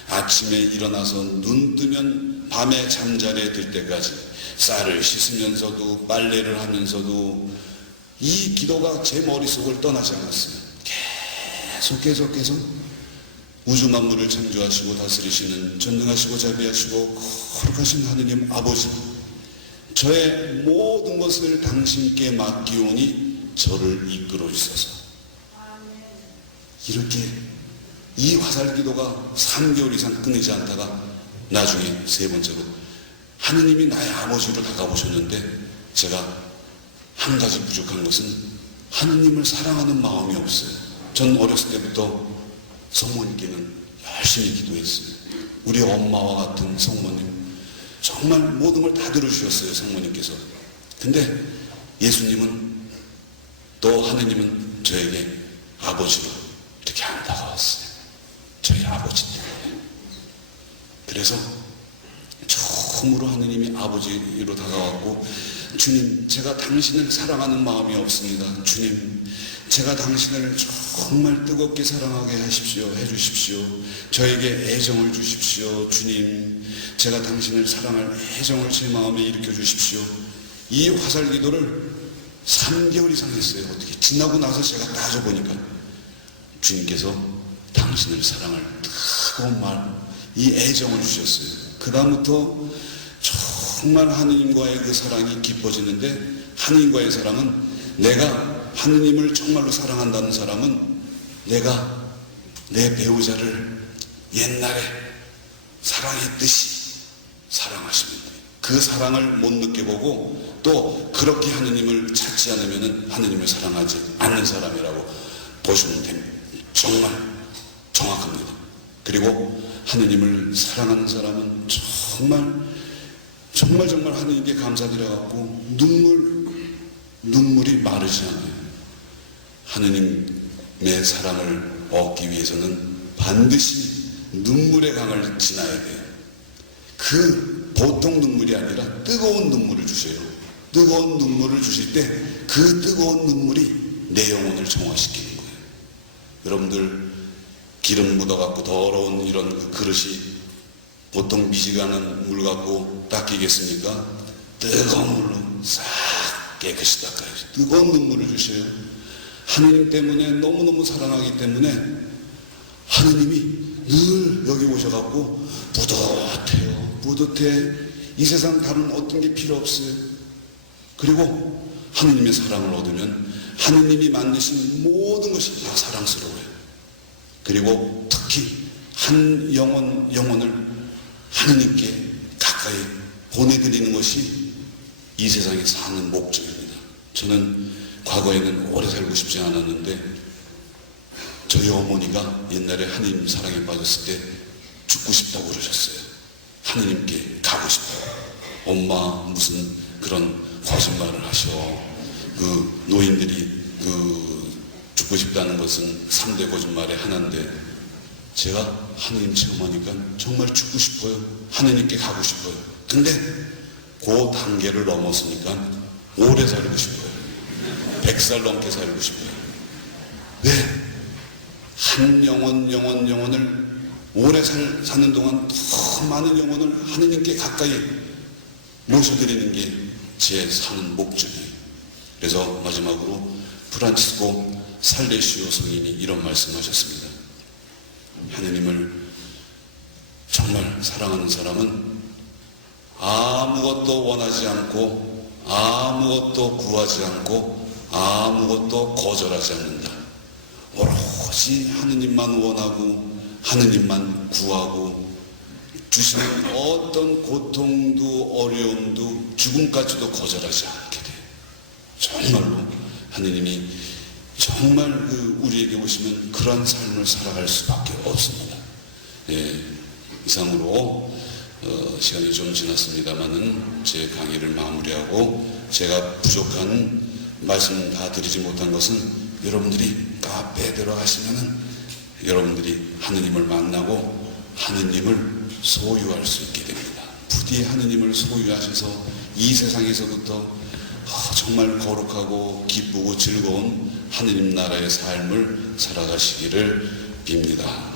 아침에 일어나서 눈 뜨면 밤에 잠자리에 들 때까지 쌀을 씻으면서도 빨래를 하면서도 이 기도가 제 머릿속을 떠나지 않았어요. 계속 우주 만물을 창조하시고 다스리시는 전능하시고 자비하시고 거룩하신 하느님 아버지, 저의 모든 것을 당신께 맡기오니 저를 이끌어 주소서. 이렇게 이 화살 기도가 3개월 이상 끊이지 않다가 나중에 세 번째로 하느님이 나의 아버지로 다가오셨는데, 제가 한 가지 부족한 것은 하느님을 사랑하는 마음이 없어요. 전 어렸을 때부터 성모님께는 열심히 기도했어요. 우리 엄마와 같은 성모님, 정말 모든 걸 다 들어주셨어요, 성모님께서. 근데 예수님은, 또 하느님은 저에게 아버지로 이렇게 안 다가왔어요. 저희 아버지 때문에. 그래서 처음으로 하느님이 아버지로 다가왔고, 주님, 제가 당신을 사랑하는 마음이 없습니다. 주님, 제가 당신을 정말 뜨겁게 사랑하게 하십시오. 해주십시오. 저에게 애정을 주십시오. 주님, 제가 당신을 사랑할 애정을 제 마음에 일으켜 주십시오. 이 화살 기도를 3개월 이상 했어요. 어떻게 지나고 나서 제가 따져보니까 주님께서 당신을 사랑할 뜨거운 말, 이 애정을 주셨어요. 그 다음부터 정말 하느님과의 그 사랑이 깊어지는데, 하느님과의 사랑은, 내가 하느님을 정말로 사랑한다는 사람은 내가 내 배우자를 옛날에 사랑했듯이 사랑하십니다. 그 사랑을 못 느껴보고 또 그렇게 하느님을 찾지 않으면 하느님을 사랑하지 않는 사람이라고 보시면 됩니다. 정말 정확합니다. 그리고 하느님을 사랑하는 사람은 정말 하느님께 감사드려갖고 눈물이 마르지 않아요. 하느님의 사랑을 얻기 위해서는 반드시 눈물의 강을 지나야 돼요. 그 보통 눈물이 아니라 뜨거운 눈물을 주셔요. 뜨거운 눈물을 주실 때 그 뜨거운 눈물이 내 영혼을 정화시키는 거예요. 여러분들, 기름 묻어갖고 더러운 이런 그 그릇이 보통 미지근한 물 갖고 닦이겠습니까? 뜨거운 물로 싹 깨끗이 닦아야죠. 뜨거운 눈물을 주셔요. 하느님 때문에 너무너무 사랑하기 때문에 하느님이 늘 여기 오셔갖고 뿌듯해. 이 세상 다른 어떤 게 필요 없어요. 그리고 하느님의 사랑을 얻으면 하느님이 만드신 모든 것이 다 사랑스러워요. 그리고 특히 한 영혼을 하느님께 가까이 보내드리는 것이 이 세상에 사는 목적입니다. 저는 과거에는 오래 살고 싶지 않았는데, 저희 어머니가 옛날에 하느님 사랑에 빠졌을 때 죽고 싶다고 그러셨어요. 하느님께 가고 싶다고. 엄마, 무슨 그런 거짓말을 하셔. 그 노인들이 죽고 싶다는 것은 3대 거짓말의 하나인데, 제가 하느님 체험하니까 정말 죽고 싶어요. 하느님께 가고 싶어요. 근데 그 단계를 넘었으니까 오래 살고 싶어요. 100살 넘게 살고 싶어요. 왜? 한 영혼을 오래 사는 동안 더 많은 영혼을 하느님께 가까이 모셔드리는 게 제 사는 목적이에요. 그래서 마지막으로 프란치스코 살레시오 성인이 이런 말씀하셨습니다. 하느님을 정말 사랑하는 사람은 아무것도 원하지 않고 아무것도 구하지 않고 아무것도 거절하지 않는다. 오로지 하느님만 원하고 하느님만 구하고 주시는 어떤 고통도 어려움도 죽음까지도 거절하지 않게 돼요. 정말로 하느님이 정말 우리에게 오시면 그런 삶을 살아갈 수밖에 없습니다. 예, 이상으로 시간이 좀 지났습니다만은 제 강의를 마무리하고 제가 부족한 말씀 다 드리지 못한 것은 여러분들이 카페에 들어가시면은 여러분들이 하느님을 만나고 하느님을 소유할 수 있게 됩니다. 부디 하느님을 소유하셔서 이 세상에서부터 정말 거룩하고 기쁘고 즐거운 하느님 나라의 삶을 살아가시기를 빕니다.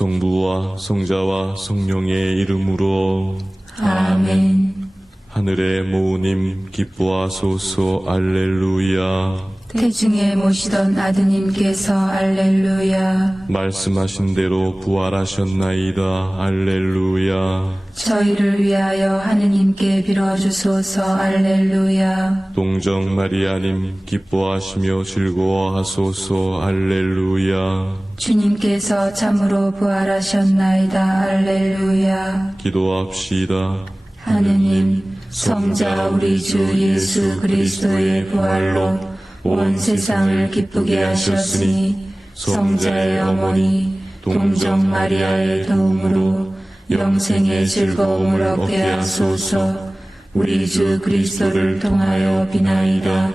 성부와 성자와 성령의 이름으로 아멘. 하늘의 모우님 기뻐하소서. 알렐루야. 태중에 모시던 아드님께서 알렐루야. 말씀하신 대로 부활하셨나이다. 알렐루야. 저희를 위하여 하느님께 빌어주소서. 알렐루야. 동정 마리아님 기뻐하시며 즐거워하소서. 알렐루야. 주님께서 참으로 부활하셨나이다. 알렐루야. 기도합시다. 하느님, 성자 우리 주 예수 그리스도의 부활로 온 세상을 기쁘게 하셨으니 성자의 어머니 동정 마리아의 도움으로 영생의 즐거움을 얻게 하소서. 우리 주 그리스도를 통하여 비나이다.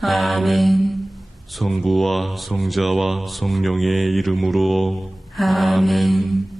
아멘. 성부와 성자와 성령의 이름으로 아멘.